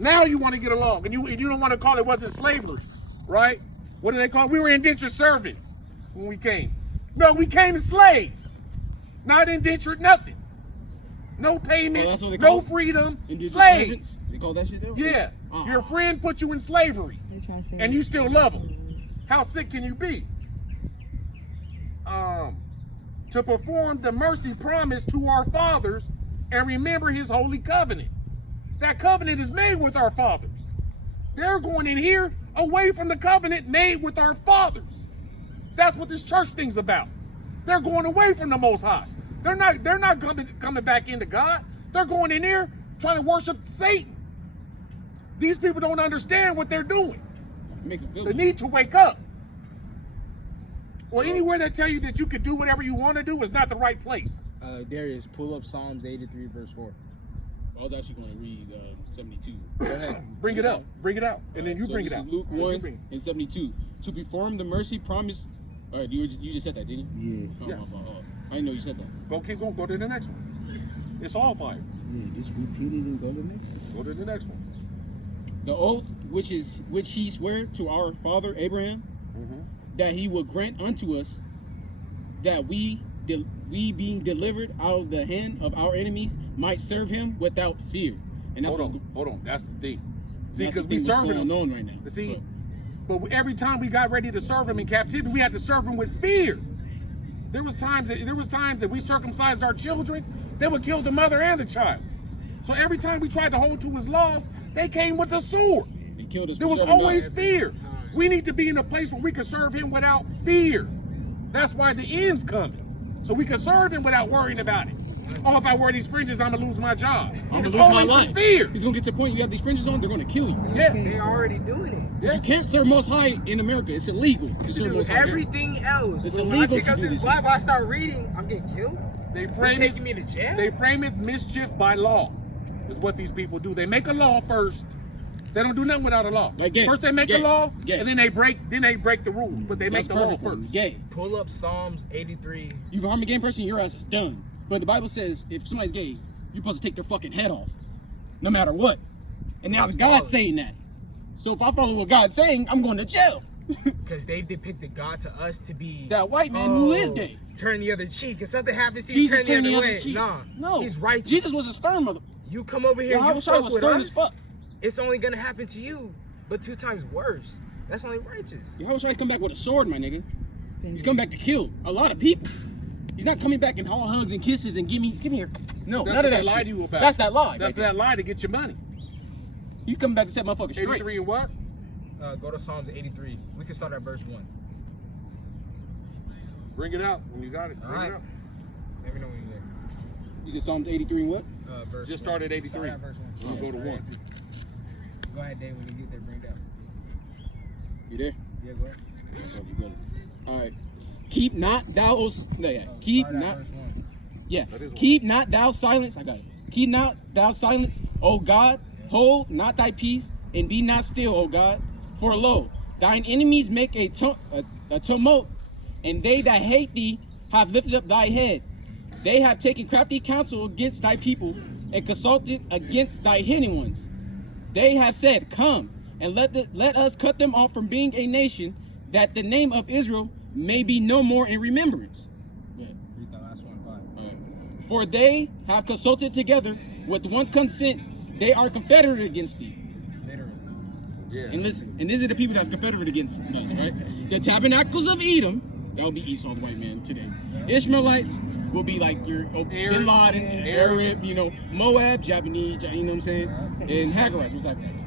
Now you want to get along, and you don't want to call it wasn't slavery, right? What do they call it? We were indentured servants when we came. No, we came as slaves, not indentured nothing. No payment, no freedom, slaves. They call that shit though? Yeah, your friend put you in slavery, and you still love him. How sick can you be? To perform the mercy promised to our fathers and remember his holy covenant. That covenant is made with our fathers. They're going in here away from the covenant made with our fathers. That's what this church thing's about. They're going away from the Most High. They're not coming back into God. They're going in here trying to worship Satan. These people don't understand what they're doing. They need to wake up. Well, anywhere that tell you that you can do whatever you want to do is not the right place. Darius, pull up Psalms 83, verse 4. I was actually going to read 72. Go ahead. Bring it out, and then you bring it out. Luke 1 and 72. To perform the mercy promise. All right, you just said that, didn't you? Yeah. I didn't know you said that. Go, keep going. Go to the next one. It's all fire. Yeah, just repeat it and go to the next one. Go to the next one. The oath which he sware to our father Abraham, that he would grant unto us that we being delivered out of the hand of our enemies might serve him without fear. And that's hold on. That's the thing. See, because we serving him right now. See, but every time we got ready to serve him in captivity, we had to serve him with fear. There was times that we circumcised our children, they would kill the mother and the child. So every time we tried to hold to his laws, they came with a sword. They killed us. There was always fear. We need to be in a place where we can serve him without fear. That's why the end's coming. So we can serve him without worrying about it. Oh, if I wear these fringes, I'm gonna lose my job. I'm gonna There's lose my always life. some fear. He's gonna get to the point you have these fringes on, they're gonna kill you. Yeah. They're already doing it. Yeah. You can't serve Most High in America. It's illegal to serve Most High. Everything else. It's When illegal I pick to up do this this. Bible, I start reading, I'm getting killed. They They're frame taking me to jail. They frame it mischief by law, is what these people do. They make a law first. They don't do nothing without a law. Like gay. First they make Gay. a law, Gay. and then they break the rules. But they That's make the law perfect for me. first. Gay. Pull up Psalms 83. You harm a gay person, your ass is done. But the Bible says if somebody's gay, you're supposed to take their fucking head off, no matter what. And now it's God saying that. So if I follow what God's saying, I'm going to jail. Because they've depicted God to us to be That white man who is gay. Turn the other cheek. If something happens to you, Jesus turn the turned other the way. other cheek. Nah, No. he's righteous. Jesus was a stern mother. You come over here, Yahweh you Shai fuck was with stern as us, fuck. it's only gonna happen to you, but 2 times worse. That's only righteous. Yahweh Shai come back with a sword, my nigga. He's coming back to kill a lot of people. He's not coming back in all hugs and kisses and give me here. No, That's none of what that they lie shit. to you about. That's that lie. That's right that lie to get your money. there. He's coming back to set motherfuckers straight. 83 and what? Go to Psalms 83. We can start at verse 1. Bring it out when you got it. Bring Alright. it out. Let me know when you're there. You said Psalms 83 and what? Verse Just 1. start at 83. Start at verse 1. We'll go to 1. Go ahead, Dave. When you get there, bring it up. You there? Yeah, go ahead. All right. Keep not thou, keep Start at not, verse 1. yeah. That is one. Keep not thou silence. I got it. Keep not thou silence, O God. Hold not thy peace, and be not still, O God. For lo, thine enemies make a tumult, and they that hate thee have lifted up thy head. They have taken crafty counsel against thy people, and consulted against thy hidden ones. They have said, Come, and let us cut them off from being a nation, that the name of Israel may be no more in remembrance. Read the last one. Go ahead. For they have consulted together with one consent, they are confederate against thee. Literally. Yeah. And listen, and these are the people that's confederate against us, right? The tabernacles of Edom, that will be Esau, the white man today. Ishmaelites will be like your Bin Laden, Arab, Moab, Japanese, you know what I'm saying? And Hagarites, what's Hagarites?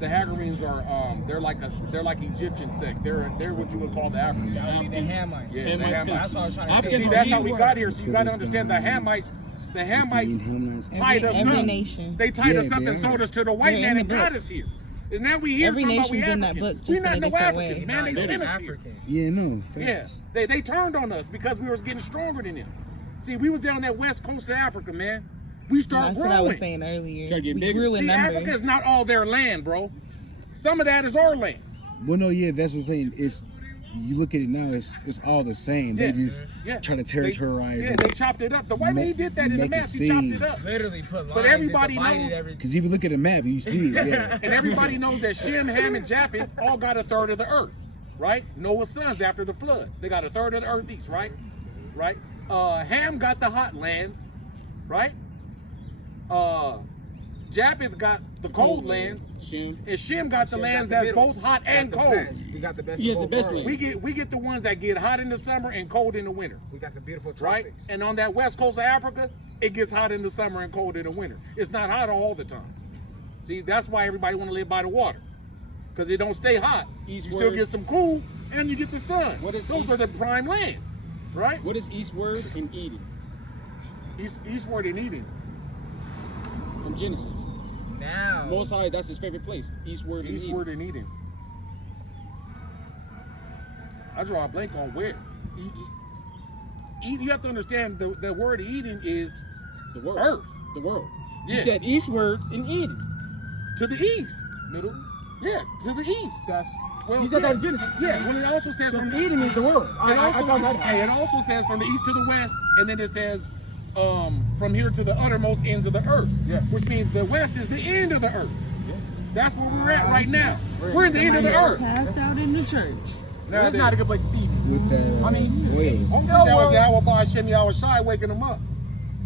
The Hagarenes are they're like Egyptian sect. They're what you would call the Africans. That would be the Hamites. Yeah, Hamites, the Hamites. That's what I was trying to say. See, that's how we got here. So you got to understand the Hamites. The Hamites tied us Every up. nation. They tied us Yeah, up they and are. sold us to the white They're man in and the got book. us here. And now we here Every talking about we nation's in that Africans. book, We just not in a no different Africans, way. man. They They're sent us here. African. Yeah, no. Yeah, Facts. they turned on us because we was getting stronger than them. See, we was down that west coast of Africa, man. We started That's growing. what I was saying earlier. Start getting We bigger. grew in See, numbers. Africa is not all their land, bro. Some of that is our land. Well, no, yeah, that's what I'm saying. It's you look at it now, it's all the same. They just Yeah. try to territorize. Yeah, they chopped it up. The white man, he did that in the Make it maps. He chopped seem- it up. Literally put lines. But everybody and divided knows- everything. Because if you look at the map, you see it. Yeah. And everybody knows that Shem, Ham, and Japheth all got a third of the earth, right? Noah's sons after the flood. They got a third of the earth each, right? Right? Ham got the hot lands, right? Japheth got the cold lands, Shem. and Shem got the Shem lands got that's the middle. both hot and Got the cold. best. We got the best. He of has the both best worlds. We get the ones that get hot in the summer and cold in the winter, We got the beautiful right? tropics. And on that west coast of Africa, it gets hot in the summer and cold in the winter. It's not hot all the time. See, that's why everybody want to live by the water, because it don't stay hot. Eastward. You still get some cool, and you get the sun. What is Those east? are the prime lands, right? What is eastward in Eden Eastward in Eden. from Genesis? Now, Most High, that's his favorite place. Eastward in Eastward in Eden. I draw a blank on where. You have to understand the word Eden is Eden. The world. earth. The world. Yeah. He said eastward in Eden. To the east. Middle. Yeah, to the east. That's. Well, He said yeah. that in Genesis. Yeah, well, it also says Because from Eden is the world. it also says from the east to the west, and then it says from here to the uttermost ends of the earth. Yeah. Which means the west is the end of the earth. That's where we're at right now. We're at the end of the earth. Passed out in the church. That's not a good place to be. With that I mean, oil. Hopefully No, that was well- Yahweh Shem Yahweh Shai waking them up.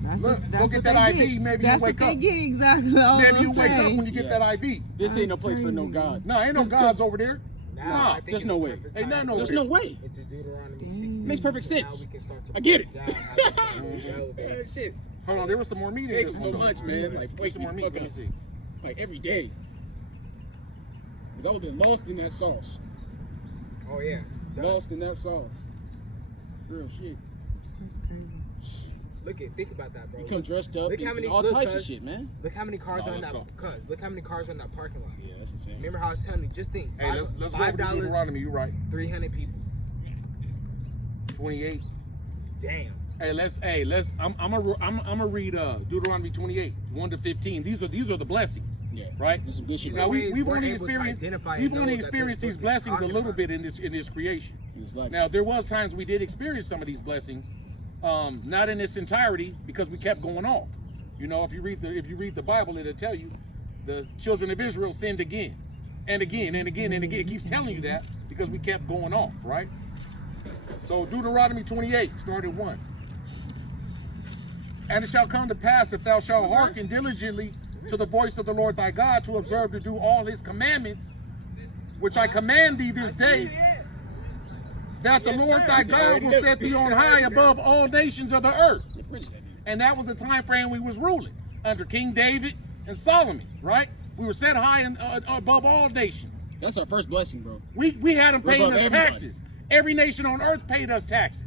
That's Look, what, go that's get what that they ID, Get. maybe you That's wake what they up. get exactly. all Maybe you I'm wake up saying. when you get Yeah. that ID. This ain't no That's place for no crazy. God. No, ain't no gods over there. now Nah, I think there's it's no the way. perfect Ain't time nothing over There's there. no way. Into Deuteronomy 16. Makes perfect So now sense. we can start to I get break it. down how this Bible elevates. Shit. Hold on, there was some more meat in Thank this you one. so much, man. Like, There's wake some me more the meat. fuck Let me up. see. Like every day. Because I would have been lost in that sauce. Oh yeah. Lost in that sauce. Real shit. That's crazy. Think about that, bro. You come dressed up Look how and many all look, types of cuz, shit, man. Look how many cars No, are in let's that. Cuz look how many cars are in that parking lot. Yeah, that's insane. Remember how I was telling you? Just think. Hey, let's go over to $5, Deuteronomy. You're right. 300 people. 28. Damn. I'm gonna read Deuteronomy 28, 1 to 15. These are the blessings. Yeah. Right? This is good shit. These Now are ways we've we're only able to experienced identify and we've know only that this experienced these book is blessings a talking little about. bit in this creation. It's like, Now there was times we did experience some of these blessings, not in its entirety because we kept going off. You know, if you read the Bible, it'll tell you the children of Israel sinned again and again and again and again. It keeps telling you that because we kept going off, right? So Deuteronomy 28, starting 1. And it shall come to pass, if thou shalt hearken diligently to the voice of the Lord thy God, to observe to do all his commandments, which I command thee this day, that the Lord thy God will set thee on high above all nations of the earth. And that was the time frame we was ruling under King David and Solomon, right? We were set high above all nations. that's our first blessing, bro. We had them We're paying above us everybody. taxes. Every nation on earth paid us taxes.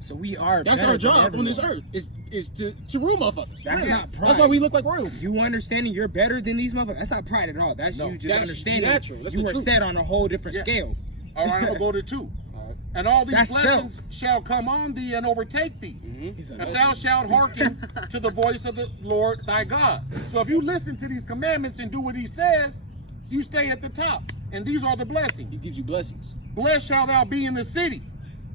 So we are. That's better our than job on this everyone. earth is to rule motherfuckers. That's Yeah. not pride. That's why we look like royalty. You understanding you're better than these motherfuckers. That's not pride at all. That's No, you just that's understanding natural. That's you the were truth. set on a whole different Yeah. scale. All right, I'm gonna go to 2. Alright. And all these That's blessings self. shall come on thee and overtake thee, He's a if thou shalt hearken to the voice of the Lord thy God. So if you listen to these commandments and do what he says, you stay at the top. And these are the He blessings. gives you blessings. Blessed shall thou be in the city.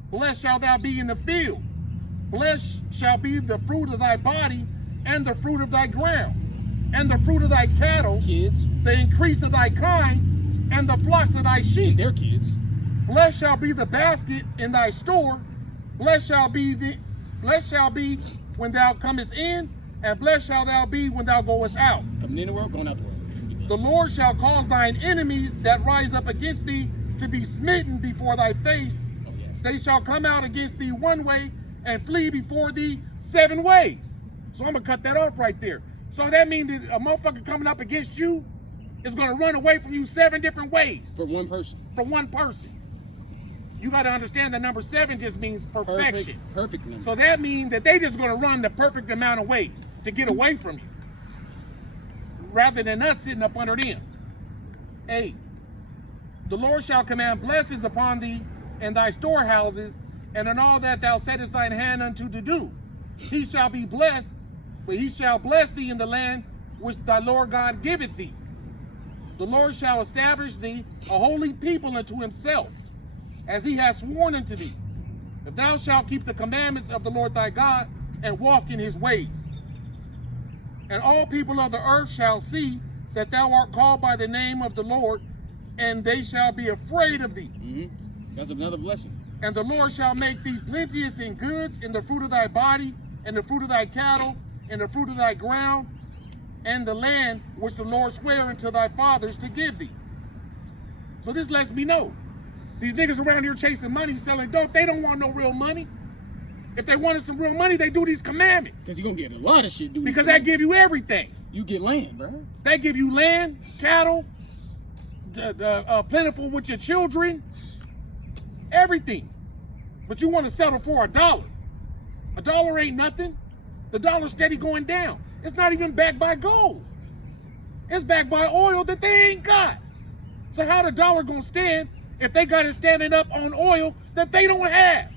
Blessed shall thou be in the field. Blessed shall be the fruit of thy body and the fruit of thy ground, and the fruit of thy cattle, Kids, the increase of thy kind, and the flocks of thy sheep. their kids. Blessed shall be the basket in thy store. Blessed shall be when thou comest in, and blessed shall thou be when thou goest out. Coming in the world, going out the world. The Lord shall cause thine enemies that rise up against thee to be smitten before thy face. Oh yeah. They shall come out against thee one way and flee before thee 7 ways. So I'm gonna cut that off right there. So that means that a motherfucker coming up against you is gonna run away from you 7 different ways For one person. from one person. You gotta understand that number 7 just means perfection. Perfect number. So that means that they just gonna run the perfect amount of ways to get away from you, rather than us sitting up under them. 8. The Lord shall command blessings upon thee in thy storehouses, and in all that thou settest thine hand unto to do. He shall be blessed, but he shall bless thee in the land which thy Lord God giveth thee. The Lord shall establish thee a holy people unto himself, as he has sworn unto thee, if thou shalt keep the commandments of the Lord thy God and walk in his ways. And all people of the earth shall see that thou art called by the name of the Lord, and they shall be afraid of thee. That's another blessing. And the Lord shall make thee plenteous in goods, in the fruit of thy body, and the fruit of thy cattle, and the fruit of thy ground, and the land which the Lord sware unto thy fathers to give thee. So this lets me know, these niggas around here chasing money, selling dope, they don't want no real money. If they wanted some real money, they do these commandments. Because you're going to get a lot of shit, dude. Because that give you everything. You get land, bro. They give you land, cattle, plentiful with your children, everything. But you want to settle for $1. $1 ain't nothing. The dollar's steady going down. It's not even backed by gold. It's backed by oil that they ain't got. So how the dollar gonna stand if they got it standing up on oil that they don't have?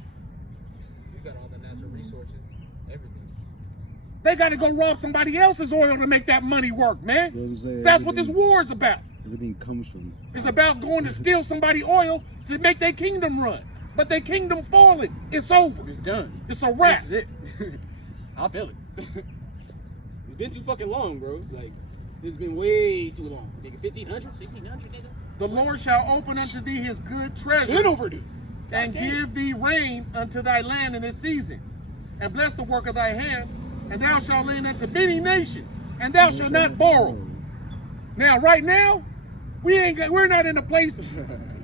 You got all the natural resources, everything. They got to go rob somebody else's oil to make that money work, man. You know what I'm saying? That's what this war is about. Everything comes from. It's about going to steal somebody oil to make their kingdom run. But their kingdom falling. It's over. It's done. It's a wrap. This is it. I feel it. It's been too fucking long, bro. Like, it's been way too long. Nigga, 1,500, 1,600, nigga. The Lord shall open unto thee his good treasure Been overdue. and give thee rain unto thy land in this season, and bless the work of thy hand, and thou shalt lend unto many nations, and thou shalt not borrow. Now, right now, we're not in a place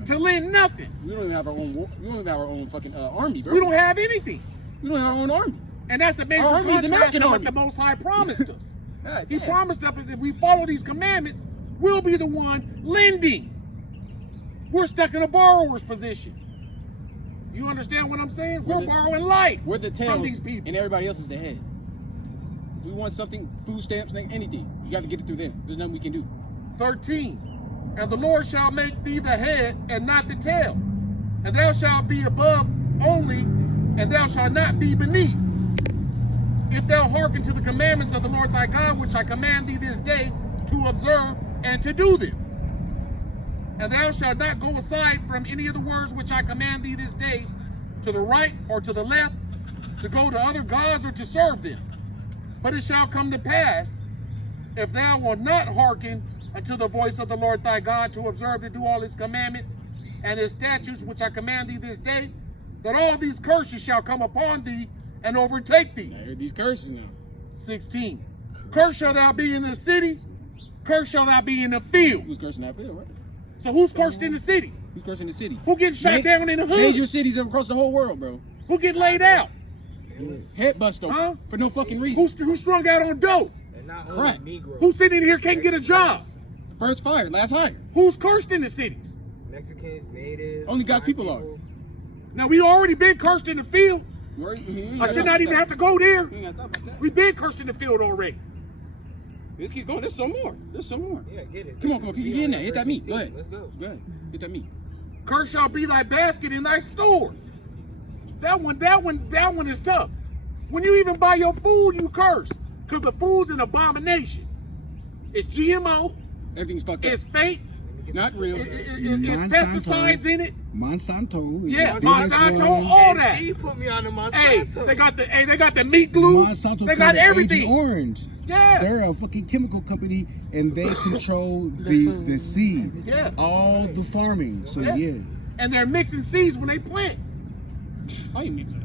to lend nothing. We don't even have our own war. We don't even have our own fucking army, bro. We don't have anything. We don't have our own army. And that's a major Our army is contrast American to what army. the Most High promised us. God He damn. promised us if we follow these commandments, we'll be the one lending. We're stuck in a borrower's position. You understand what I'm saying? We're the- borrowing life We're the tail, from these people. and everybody else is the head. If we want something, food stamps, anything, you got to get it through them. There's nothing we can do. 13. And the Lord shall make thee the head and not the tail. And thou shalt be above only, and thou shalt not be beneath. If thou hearken to the commandments of the Lord thy God, which I command thee this day, to observe and to do them. And thou shalt not go aside from any of the words which I command thee this day, to the right or to the left, to go to other gods or to serve them. But it shall come to pass, if thou wilt not hearken unto the voice of the Lord thy God, to observe to do all his commandments and his statutes which I command thee this day, that all these curses shall come upon thee and overtake thee. I heard these curses now. 16. Cursed shall thou be in the city, cursed shall thou be in the field. Who's cursing that field, right? So who's cursed in the city? Who's cursing the city? Who getting shot down in the hood? Major cities across the whole world, bro. Who getting laid out? Head bust over Huh? for no fucking reason. Who's strung out on dope? And not Crack. only Negroes. Who's sitting here can't get a job? First fire, last hire. Who's cursed in the cities? Mexicans, natives. Only God's black people are. Now we already been cursed in the field. I I should not even have to go there. We ain't gotta talk about that. We've been cursed in the field already. Let's keep going. There's some more. There's some more. Yeah, get it. Come on, come on. Keep We getting on that. Hit that meat. Go 16. ahead. Let's go. Go ahead. Hit that meat. Cursed shall be thy basket in thy store. That one is tough. When you even buy your food, you curse. Because the food's an abomination. It's GMO, Everything's fucked up. it's fake, Not real. it's pesticides in it. Monsanto. Yeah, Big Monsanto, Orange. all that. You put me on the Hey, Monsanto. they got the meat glue. Monsanto They got created Agent everything. Orange. Yeah. They're a fucking chemical company, and they control the seed. Yeah. All the farming. So Yeah. yeah. And they're mixing seeds when they plant. How you mix it?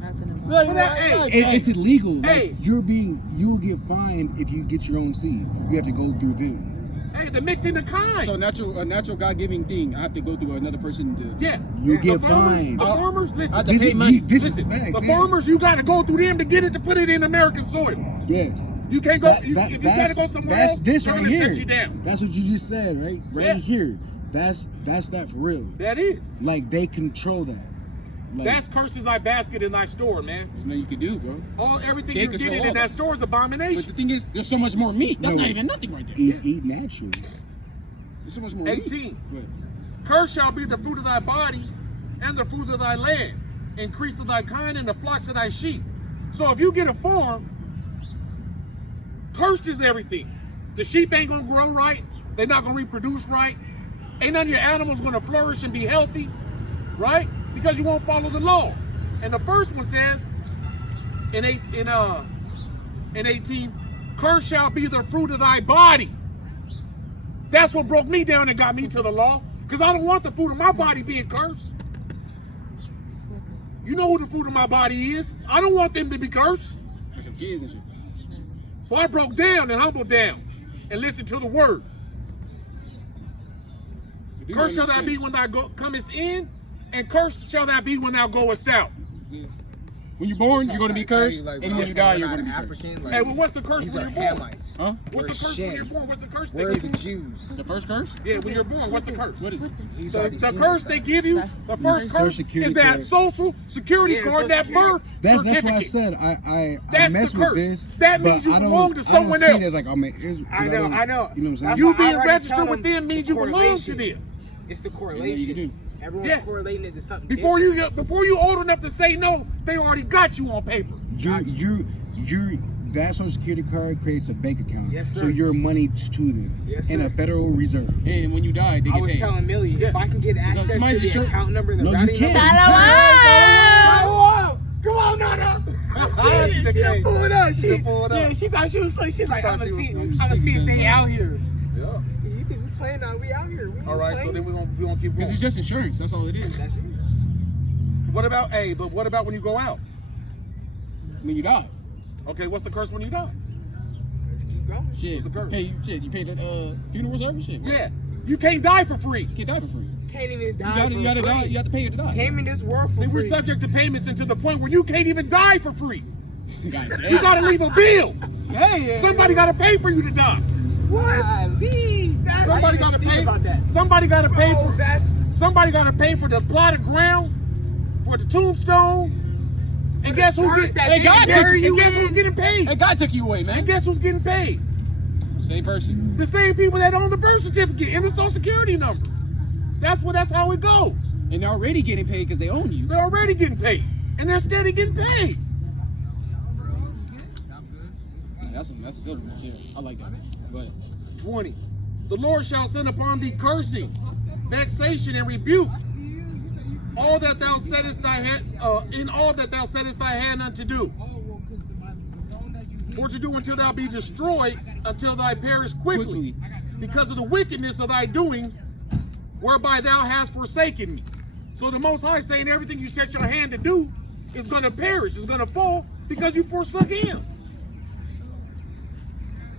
That's an Well, abomination. that- hey, It's illegal. Like, Hey. you'll get fined if you get your own seed. You have to go through them. Hey, they're mixing the kind. So a natural God-giving thing. I have to go through another person to. yeah. You The get farmers- fined. The farmers, I listen. have to pay money. This Listen, is facts, the yeah. farmers, you got to go through them to get it to put it in American soil. Yes. You can't go. That- if you try to go somewhere that's else, this they're right gonna here. shut you down. That's what you just said, right? Right Yeah. here. That's that for real. That is. Like they control that. Like, That's curses thy basket in thy store, man. There's nothing you can do, bro. Everything They you're control getting all in that that. store is But the abomination. thing is, there's so much more meat. That's No. not even nothing right there. eat natural. There's so much more meat. 18. Go ahead. Cursed shall be the fruit of thy body and the fruit of thy land, increase of thy kind and the flocks of thy sheep. So if you get a farm, cursed is everything. The sheep ain't gonna grow right. They're not gonna reproduce right. Ain't none of your animals gonna flourish and be healthy. right? Because you won't follow the law. And the first one says, in 18, curse shall be the fruit of thy body. That's what broke me down and got me to the law, because I don't want the fruit of my body being cursed. You know who the fruit of my body is. I don't want them to be cursed. There's some kids and shit. So I broke down and humbled down and listened to the word. Cursed shall thou be when thou comest in, and cursed shall thou be when thou goest out. When you're born, you're going to be cursed, Like, and when you die, you're going to be cursed. African. Like, Hey, well, what's the curse these when are you're born? Hamites. Huh? What's We're the curse when you're Shem. born? What's the curse they We're give the you? Jews. The first curse? Yeah, when you're born, what's the curse? What is it? He's The already seen curse this they stuff. give you, the first Social curse Security is that card. social security Yeah, card, Social that Security. birth That's why I certificate. said I That's mess the with curse. this. That but means you I don't- belong to someone I don't else. see it as like, oh man, I know. You know what I'm That's saying? You why I being already registered tell with them them means you belong to correlation. them. It's the Yeah, you correlation. do. Everyone's Yeah. correlating it to something Before different. you old enough to say no, they already got you on paper. That Social Security card creates a bank account. Yes, sir. So your money to them. Yes, in sir. a Federal Reserve. And when you die, they I get was paid. telling Millie, if I can get access to somebody's the shirt- account number and the No, you routing can't. number. Come on, Nana. She done pulled up. She pulled up. Yeah, she thought she was like, she's like, I'm thought gonna she see, was- I'm gonna see if they out here. Yeah. You think we playing on? We out here. We All right, so playing. then we gonna keep Because going. it's just insurance. That's all it is. That's it. What about but what about when you go out? When you die. Okay, what's the curse when you die? Let's keep going. Shit. What's the curse? You pay the funeral service shit. Yeah, you can't die for free. You can't die for free. Can't even die. You gotta for die. free. You have to pay to die. Came in this world for See, we're free. subject to payments and to the point where you can't even die for free. God You damn. gotta leave a bill. Hey, Somebody gotta pay for you to die. That's Somebody gotta think pay. about that. Somebody gotta pay Oh, for. that's Somebody gotta pay for the plot of ground, for the tombstone. And guess who? dirt that Hey, God, And guess who's getting Hey, paid? God took you away, And man. guess who's getting paid? Same person. The same people that own the birth certificate and the social security number. That's how it goes. And they're already getting paid because they own you. They're already getting paid, and they're steady getting paid. That's a good one. Yeah, I like that. But 20. The Lord shall send upon thee cursing, vexation, and rebuke. All that thou settest thy hand, in all that thou settest thy hand unto do. For to do until thou be destroyed, until thou perish quickly, because of the wickedness of thy doings, whereby thou hast forsaken me. So the Most High saying everything you set your hand to do is going to perish, is going to fall, because you forsook Him.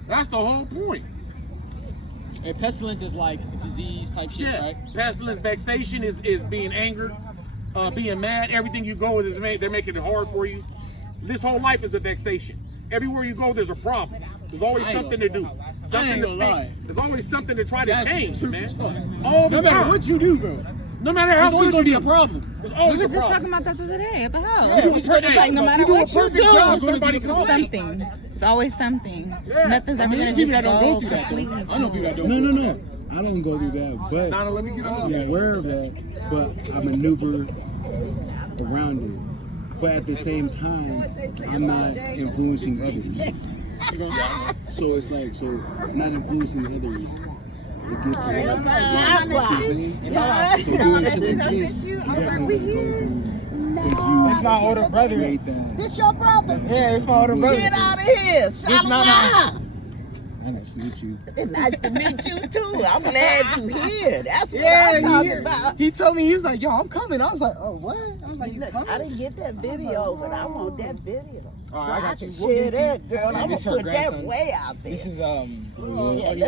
That's the whole point. and pestilence is like disease type shit, Yeah, right? pestilence, vexation is being angered, being mad. Everything you go, they're making it hard for you. This whole life is a vexation. Everywhere you go, there's a problem. There's always I ain't something to do, something ain't to gonna fix. lie. There's always something to try to That's change, true man. as fuck. All the No matter time. what you do, bro, No matter how there's always good gonna be you a do. problem. There's We always were a just talking problem. about that the other day at the house. Yeah, It's like no matter you do a what you perfect job, do, somebody it's can gonna be something. It's always something. Yeah. Nothing's I ever mean, there's gonna people just that don't go go through that. completely Though. I know people that don't. No, go no, through no. that. I don't go through that, but Nana, let me get on. I'm aware of that. But I maneuver around it. But at the same time, I'm not influencing others. So it's like, so not influencing others. It gets to that. So doing shit like this, you definitely gotta go through. It's my older brother. This your brother. Yeah, it's my older brother. Get out of here. This not Shalom. Nice to meet you. It's nice to meet you too. I'm glad you here. That's what Yeah, I'm talking about. he told me, he was like, yo, I'm coming. I was like, oh, what? I was like, you Look, coming? I didn't get that video, but I want that video. All right, So I I got can you. We'll share get you. that, girl. Yeah, I'm this gonna her put that grandson. way out there. This is, Yeah, let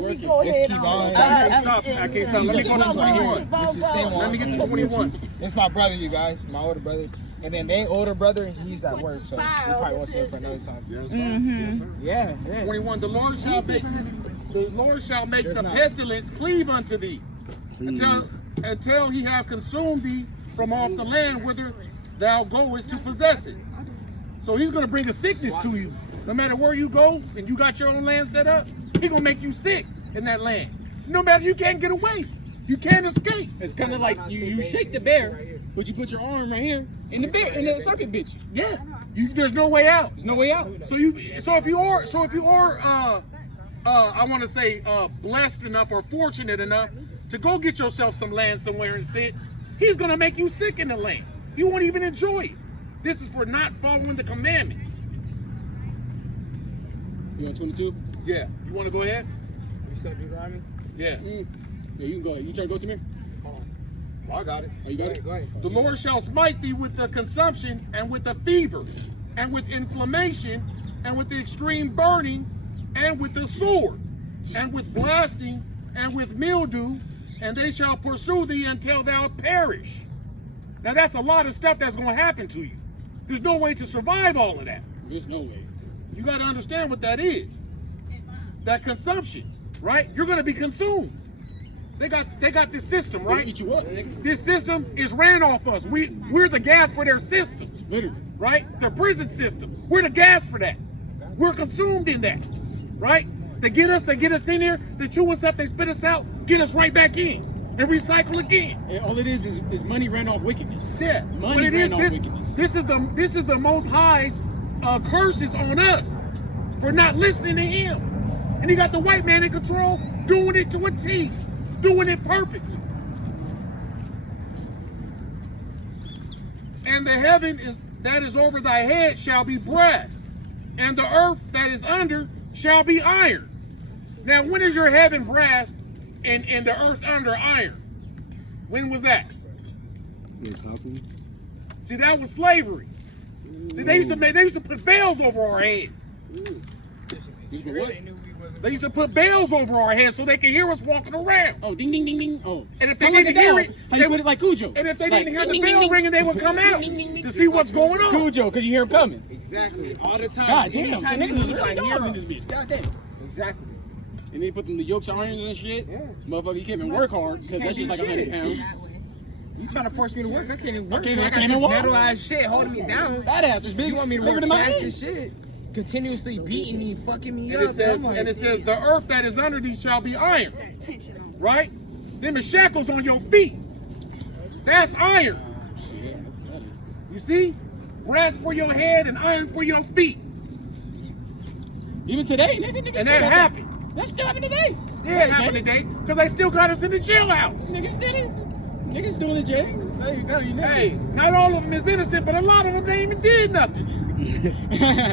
me go It's ahead Kevon. on. I can't stop. I can't stop. Let me go to 21. This is the same one. Let me get to 21. It's my brother, you guys. My older brother. And then they older brother, he's at work, so we probably won't see him for another time. Yeah, yeah. 21. The Lord shall make There's the not. pestilence cleave unto thee, until he have consumed thee from off the land whither thou goest to possess it. So he's gonna bring a sickness to you. No matter where you go and you got your own land set up, he's gonna make you sick in that land. No matter, you can't get away. You can't escape. It's kind of like you shake the bear, but you put your arm right here, and the bear, and the serpent bit you. Yeah. There's no way out. There's no way out. So if you are I want to say blessed enough or fortunate enough to go get yourself some land somewhere and sit, He's going to make you sick in the land. You won't even enjoy it. This is for not following the commandments. You on 22? Yeah. You want to go ahead? You still Deuteronomy? Yeah. Yeah, you can go ahead. You trying to go to me? I got it. Oh, you got it? Go ahead. The Lord shall smite thee with the consumption and with the fever and with inflammation and with the extreme burning and with the sword and with blasting and with mildew, and they shall pursue thee until thou perish. Now that's a lot of stuff that's going to happen to you. There's no way to survive all of that. There's no way. You got to understand what that is. That consumption, right? You're going to be consumed. They got this system, They right? eat you up, nigga. This system is ran off us. We're the gas for their system, Literally. right? The prison system. We're the gas for that. We're consumed in that, right? They get us in there, they chew us up, they spit us out, get us right back in, and recycle again. And all it is money ran off wickedness. Yeah, Money but it is ran off wickedness. this is the Most High's curses on us for not listening to Him, and He got the white man in control, doing it to a T, doing it perfectly. And the heaven that is over thy head shall be brass, and the earth that is under shall be iron. Now, when is your heaven brass and the earth under iron? When was that? Yeah, copy. See, that was slavery. See, they used to put veils over our heads. You know what? They knew we wasn't. They used to put veils over our heads so they could hear us walking around. Oh, ding, ding, ding, ding. Oh. And if they How like didn't a hear bell. it, How you they put it like Cujo. And if they Like, didn't hear the ding, bell ding, ringing, they would come out to see what's going on. Cujo, because you hear him coming. Exactly. All the time. God damn. So Anytime niggas you was look really like dogs in hero. this bitch. God damn. Exactly. And they put them the yokes of irons and shit. Yeah. Motherfucker, you can't even work hard because that's just like 100 pounds. You trying to force me to work? I can't even work. I can't got even this walk. metal ass shit holding me down. That ass is big. You want me to bigger work than my fast head. and shit? Continuously beating me, fucking me And up. it says, the earth that is under thee shall be iron. Right? Them the shackles on your feet. That's iron. You see? Brass for your head and iron for your feet. Even today, niggas And still that got happened. That's still happening today. Yeah, it happened today. Because they still got us in the jailhouse. Niggas did it. Niggas still in the jail. Hey, no, you know. Hey, not all of them is innocent, but a lot of them they even did nothing.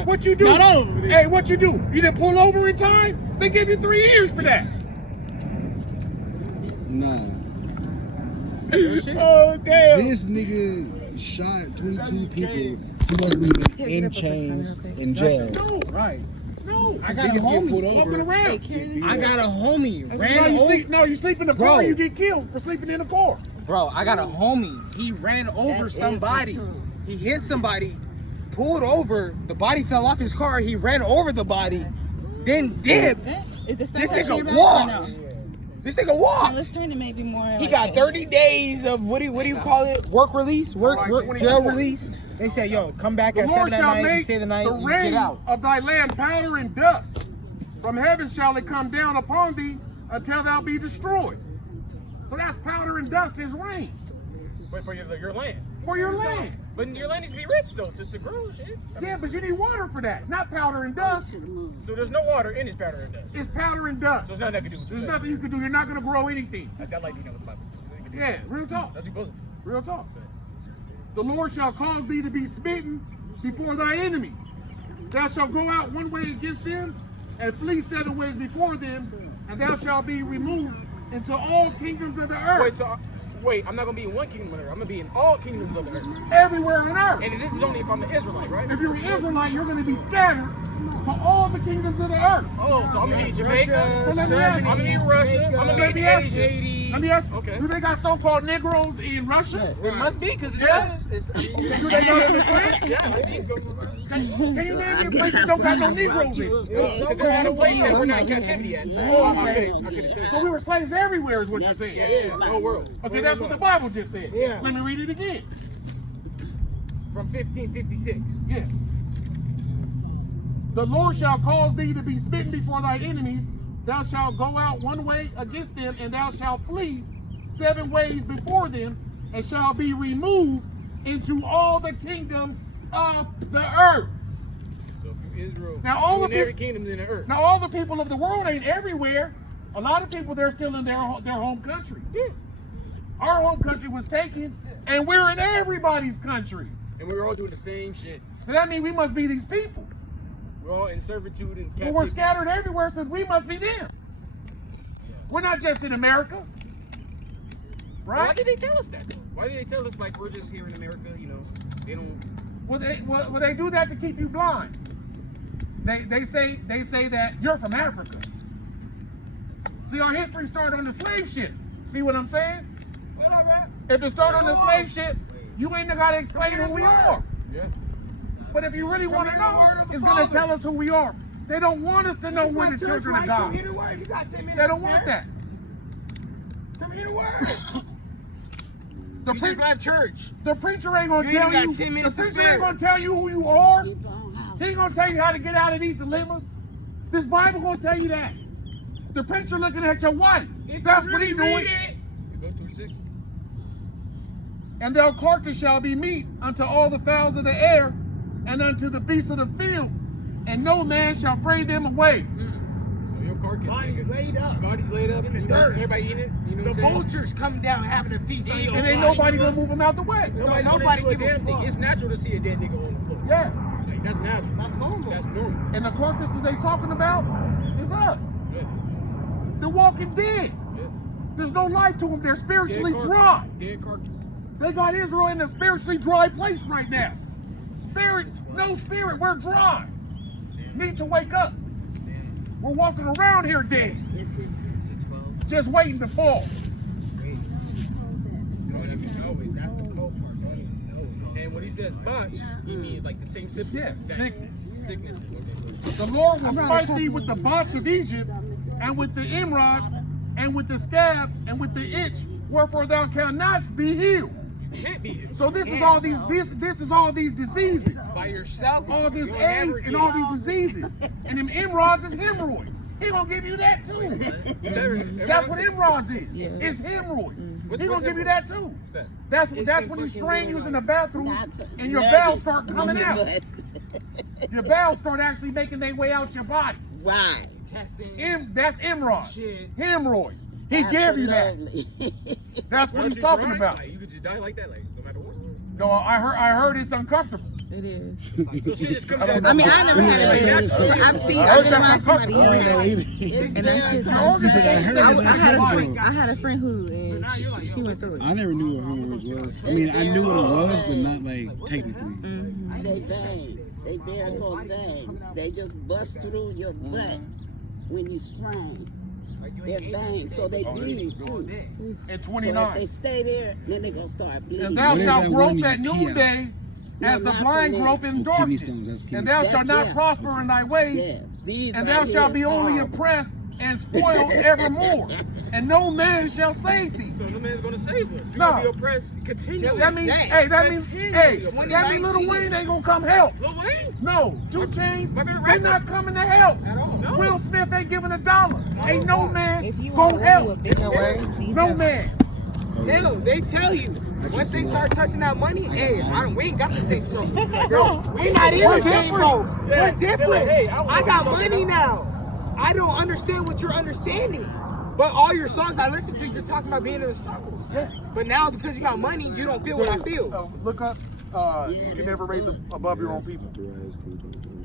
What you do? Not all of them. Hey, what you do? You didn't pull over in time? They gave you 3 years for that. Nah. Oh, damn. This nigga shot 22 people supposed to be in chains in jail. No, Right. no. I got a Niggas get homie pulled over. Walking around. I got a homie. No, Ran over. you sleep in the car, Bro. you get killed for sleeping in the car. Bro, I got a homie. He ran over somebody. He hit somebody, pulled over. The body fell off his car. He ran over the body, then dipped. Is this This what nigga she wrote or walked. no? This nigga No, walked. let's turn it maybe more. He like got this. 30 days of what do you call it? Work release, work jail release. They said, yo, come back The at Lord 7 at shall night. You make stay the night. the You get rain out. of thy land powder and dust. From heaven shall it come down upon thee until thou be destroyed. So that's powder and dust is rain Wait for your land. for your land. But your land needs to be rich though to grow shit. Yeah, but you need water for that, not powder and dust. So there's no water in this powder and dust. It's powder and dust. So it's nothing I can do with There's you. nothing you can do. You're not going to grow anything. I said I like, with the Bible. Yeah, real talk. That's supposed to. Real talk. The Lord shall cause thee to be smitten before thy enemies. Thou shalt go out one way against them and flee 7 ways before them, and thou shalt be removed into all kingdoms of the earth. Wait, I'm not gonna be in one kingdom of the earth. I'm gonna be in all kingdoms of the earth. Everywhere on earth. And this is only if I'm an Israelite, right? If you're an Israelite, you're going to be scattered to all the kingdoms of the earth. Oh, so I'm gonna be in Jamaica. So let me ask you. I'm gonna be in Russia. I'm gonna Let be me in ask you. Asia. Let me ask you. Okay. Do they got so-called Negroes in Russia? It must be because it Yes. says. Do they got them in France? Yeah, I see. Can you name me a place that don't got no Negroes in? Because there's not a place that we're not in captivity at. So I couldn't tell you. So we were slaves everywhere is what you're saying. Yeah, the whole world. Okay, that's what the Bible just said. Yeah. Let me read it again. From 1556. Yeah. The Lord shall cause thee to be smitten before thy enemies. Thou shalt go out one way against them, and thou shalt flee 7 ways before them, and shall be removed into all the kingdoms of the earth. So if you're Israel, Now all you're the in every people, kingdom in the earth. now all the people of the world ain't everywhere. A lot of people they're still in their home country. Our home country was taken, and we're in everybody's country. And we were all doing the same shit. So that means we must be these people. We're all in servitude and But we're captivity. scattered everywhere, so we must be them. We're not just in America. Why Right? did they tell us that though? Why did they tell us like we're just here in America, you know? They don't Well, they do that to keep you blind. They say that you're from Africa. See, our history started on the slave ship. See what I'm saying? Well, all right. If it started on the slave ship, you ain't got to explain who we are. Yeah. But if you really want to know, it's going to tell us who we are. They don't want us to know we're the children of God. Come here to work. You got 10 minutes. They don't want that. Come here to work. The, You pre- just left church. the preacher ain't going to You tell ain't you. got 10 The minutes to preacher spare. ain't going to tell you who you are. He ain't going to tell you how to get out of these dilemmas. This Bible going to tell you that. The preacher looking at your wife. That's what he doing. You go through 6. And their carcass shall be meat unto all the fowls of the air, and unto the beasts of the field, and no man shall fray them away. So your carcass. Body's nigga. laid up. Body's laid up In the you know, dirt. Everybody eating it. You know The what I'm saying? vultures coming down having a feast on your And ain't body, nobody nigga. gonna move them out the way. Nobody's Nobody gonna do a give a damn thing. fuck. It's natural to see a dead nigga on the floor. Yeah. Like, that's natural. That's normal. That's normal. And the carcasses they talking about is us. Yeah. The walking dead. Yeah. There's no life to them. They're spiritually Dead dry. carcass. Dead carcass. They got Israel in a spiritually dry place right now. No spirit. We're dry. Need to wake up. We're walking around here dead, just waiting to fall. Don't even know it. That's the cold part. Don't even know it. And when he says botch, he means like the same symptoms. Yes, that- sickness. Sicknesses, okay. The Lord will smite thee with the botch of Egypt, and with the emerods, and with the scab, and with the itch, wherefore thou cannot be healed. Can't be healed. So this is all these diseases, By yourself. all this you'll AIDS never and get all it. these diseases, and them emerods is hemorrhoids. He gonna give you that too. That's what emerods is. It's hemorrhoids. He gonna give you that too. What's that? That's when you strain you in the bathroom and your bowels start coming out. Your bowels start actually making their way out your body. Right. Testing. That's hemorrhoids. Shit. Hemorrhoids. He gave you that. Absolutely. That's Why what don't he's you talking try? about. Like, you could just die like that, like no matter what. No, I heard it's uncomfortable. It is. So shit just comes I don't out. know. I mean, I never had it, but I've been around somebody and that shit. Your organs I heard are it. I had a friend who and she went through it. I never knew what hemorrhoids was. I mean, I knew what it was, but not like technically. They veins. They varicose veins. They just bust through your butt when you strain. They're veins, so they bleed too. at So 29. if they stay there, then they're gonna start bleeding. And thou What is shalt that grope one you at pee out? noonday as the not blind for grope me. in Oh, kidney darkness. stones, that's kidney And thou stones. shalt not Yeah. prosper in thy ways, Yeah. These and right thou shalt here be only fall. oppressed and spoiled evermore. And no man shall save thee. So no man's gonna save us. We're No. gonna be oppressed continually. That means, day. that means Continually. Lil Wayne ain't gonna come help. Lil Wayne? No, 2 Chainz, My favorite they rapper. not coming to help. At all. No. Will Smith ain't giving $1. Ain't no man If you want to gonna roll help. with bigger words, these No are- man. Hell, they tell you. Once they start touching that money, hey, we ain't got the same show. No, We not in we're the same different. boat. Yeah. We're different. Hey, I I got money now. I don't understand what you're understanding. But all your songs I listen to, you're talking about being in a struggle. Yeah. But now because you got money, you don't feel what I feel. Look up, you can never raise above your own people.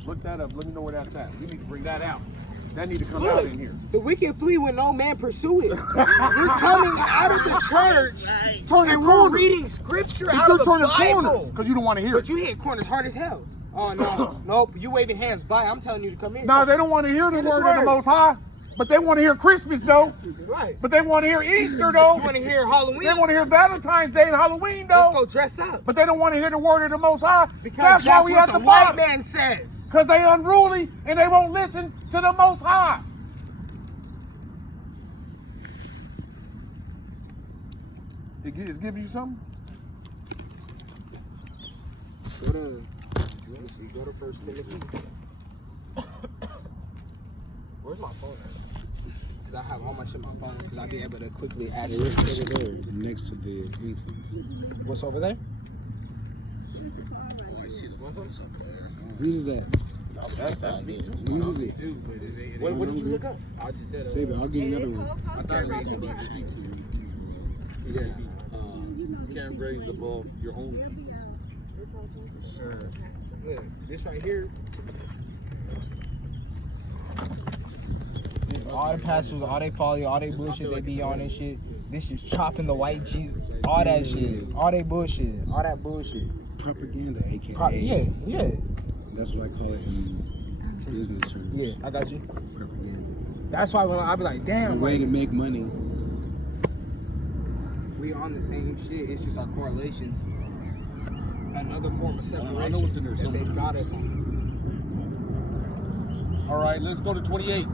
Look that up. Let me know where that's at. We need to bring that out. That need to come out in here. The wicked flee when no man pursue it. You're coming out of the church Turning and we're corners. reading scripture out You're of the turning corners Bible. because you don't want to hear But it. you hit corners hard as hell. Oh no, nope. You waving hands. Bye. I'm telling you to come in. No, they don't want to hear the Hear this word of the word. Most High, but they want to hear Christmas though. Right. But they want to hear Easter though. You want to hear Halloween? They want to hear Valentine's Day and Halloween Let's though. go dress up. But they don't want to hear the word of the Most High. Because That's why we what have the to white fight. man says. Because they unruly and they won't listen to the Most High. It's giving you something? Go to, you want to see, go to First Timothy. Where's my phone at? Because I have all my shit on my phone. Because I'll be able to quickly Hey, access what's it. over there next to the incense? What's over there? Whose is that? That's me too. Whose is it? Too, but it What did you look up? I just said Save it. I'll give you another one. I thought it was Yeah. can't raise above your own people. Look, this right here. All the pastors, all they follow, all they bullshit, they be on and shit. This is chopping the white Jesus, all that shit, all they bullshit, all that bullshit. Propaganda, aka. Yeah. That's what I call it in business terms. Yeah, I got you. Propaganda. That's why when I be like, The damn, way like, to make money. we on the same shit. It's just our correlations. Another form of separation I know what's in there that they somewhere. got us on. All right, let's go to 28.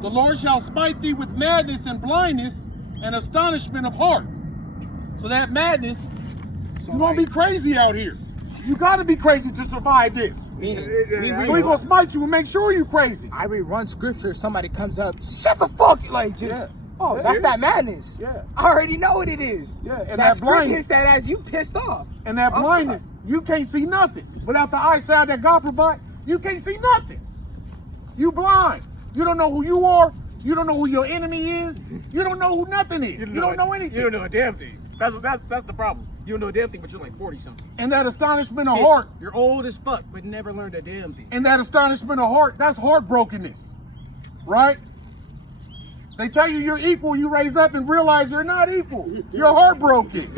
The Lord shall smite thee with madness and blindness and astonishment of heart. So that madness, you're gonna be crazy out here. You gotta be crazy to survive this. So he gonna smite you and make sure you crazy. I read one scripture, somebody comes up, shut the fuck, like just, oh, that's that madness. Yeah. I already know what it is. Yeah, and that that script blindness. hits that as you pissed off. And that blindness, you can't see nothing. Without the eyesight that God provide, you can't see nothing. You blind. You don't know who you are. You don't know who your enemy is. You don't know who nothing is. You don't know anything. You don't know a damn thing. That's the problem. You don't know a damn thing, but you're like 40 something. And that astonishment of heart, You're old as fuck, but never learned a damn thing. and that astonishment of heart, that's heartbrokenness, right? They tell you you're equal, you raise up and realize you're not equal. You're heartbroken,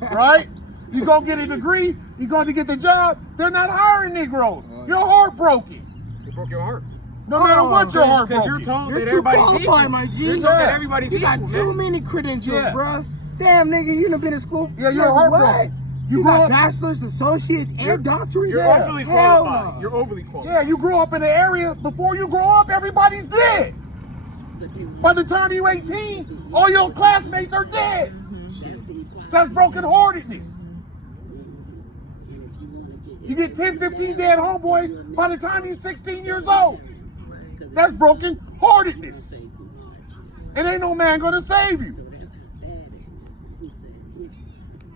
right? You go get a degree, you going to get the job, they're not hiring Negroes. You're heartbroken. They broke your heart. No matter what, you're heartbroken. Because you're told You're that too everybody's qualified, equal. my G. You're told Yeah. that everybody's You equal, got too man. many credentials, Yeah. bruh. Damn, nigga, you done been in school. Yeah, you're Like, heartbroken. what? You You grew got up- bachelor's, associates, and doctorates. You're Yeah. overly Hell qualified. no. You're overly qualified. Yeah, you grew up in an area, before you grow up, everybody's dead. By the time you're 18, all your classmates are dead. That's brokenheartedness. You get 10, 15 dead homeboys by the time you're 16 years old. That's brokenheartedness. And ain't no man gonna save you.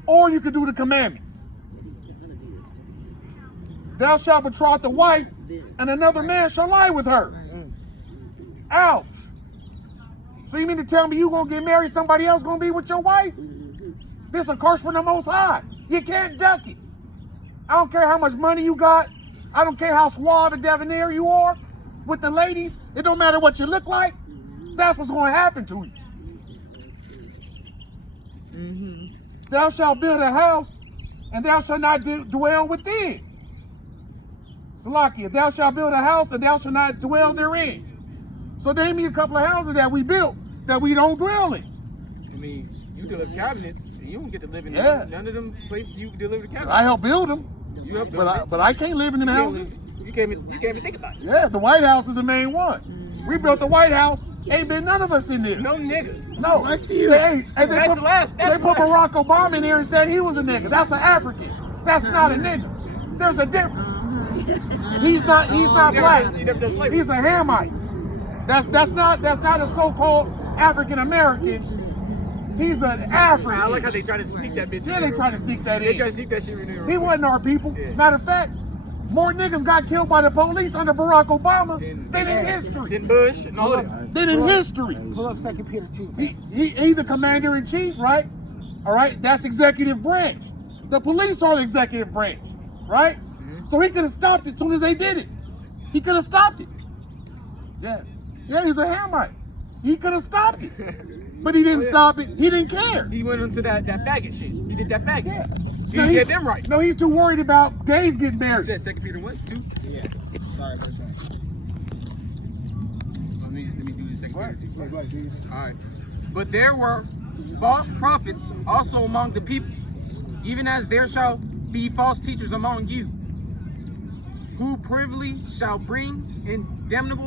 Or you could do the commandments. Thou shalt betroth the wife, and another man shall lie with her. Ouch. So you mean to tell me you gonna get married, somebody else gonna be with your wife? This a curse from the Most High. You can't duck it. I don't care how much money you got. I don't care how suave and debonair you are with the ladies. It don't matter what you look like. That's what's going to happen to you. Thou shalt build a house, and thou shalt not dwell within. Salakia, thou shalt build a house, and thou shalt not dwell therein. So name me a couple of houses that we built that we don't dwell in. I mean, you deliver cabinets, and you don't get to live in Yeah. none of them places you deliver cabinets. I helped build them, You help but I can't live in them houses. You can't even think about it. Yeah, the White House is the main one. We built the White House. Ain't been none of us in there. No nigga. No. Like you. They That's put, the last- that's they the put last. Barack Obama in there and said he was a nigga. That's an African. That's not a nigga. There's a difference. He's not black. He never touched slavery. He's a Hamite. That's not a so-called African American. He's an African. I like how they try to sneak that bitch. Yeah, in they there. try to sneak that They try to in. sneak that shit in there. He wasn't our people. Yeah. Matter of fact, more niggas got killed by the police under Barack Obama than in history. Then Bush and all of that. Than in history. Pull up 2 Peter 2. He's the commander in chief, right? All right, that's executive branch. The police are the executive branch, right? So he could have stopped it as soon as they did it. He could have stopped it. Yeah, he's a Hamite. He could have stopped it, but he didn't stop it. He didn't care. He went into that faggot shit. He did that faggot. Yeah. He didn't get them rights. No, he's too worried about gays getting He married. said 2 Peter what? 2? Yeah. Sorry, that's right. Let me do the 2 Peter 2. Alright. But there were false prophets also among the people, even as there shall be false teachers among you, who privily shall bring in damnable,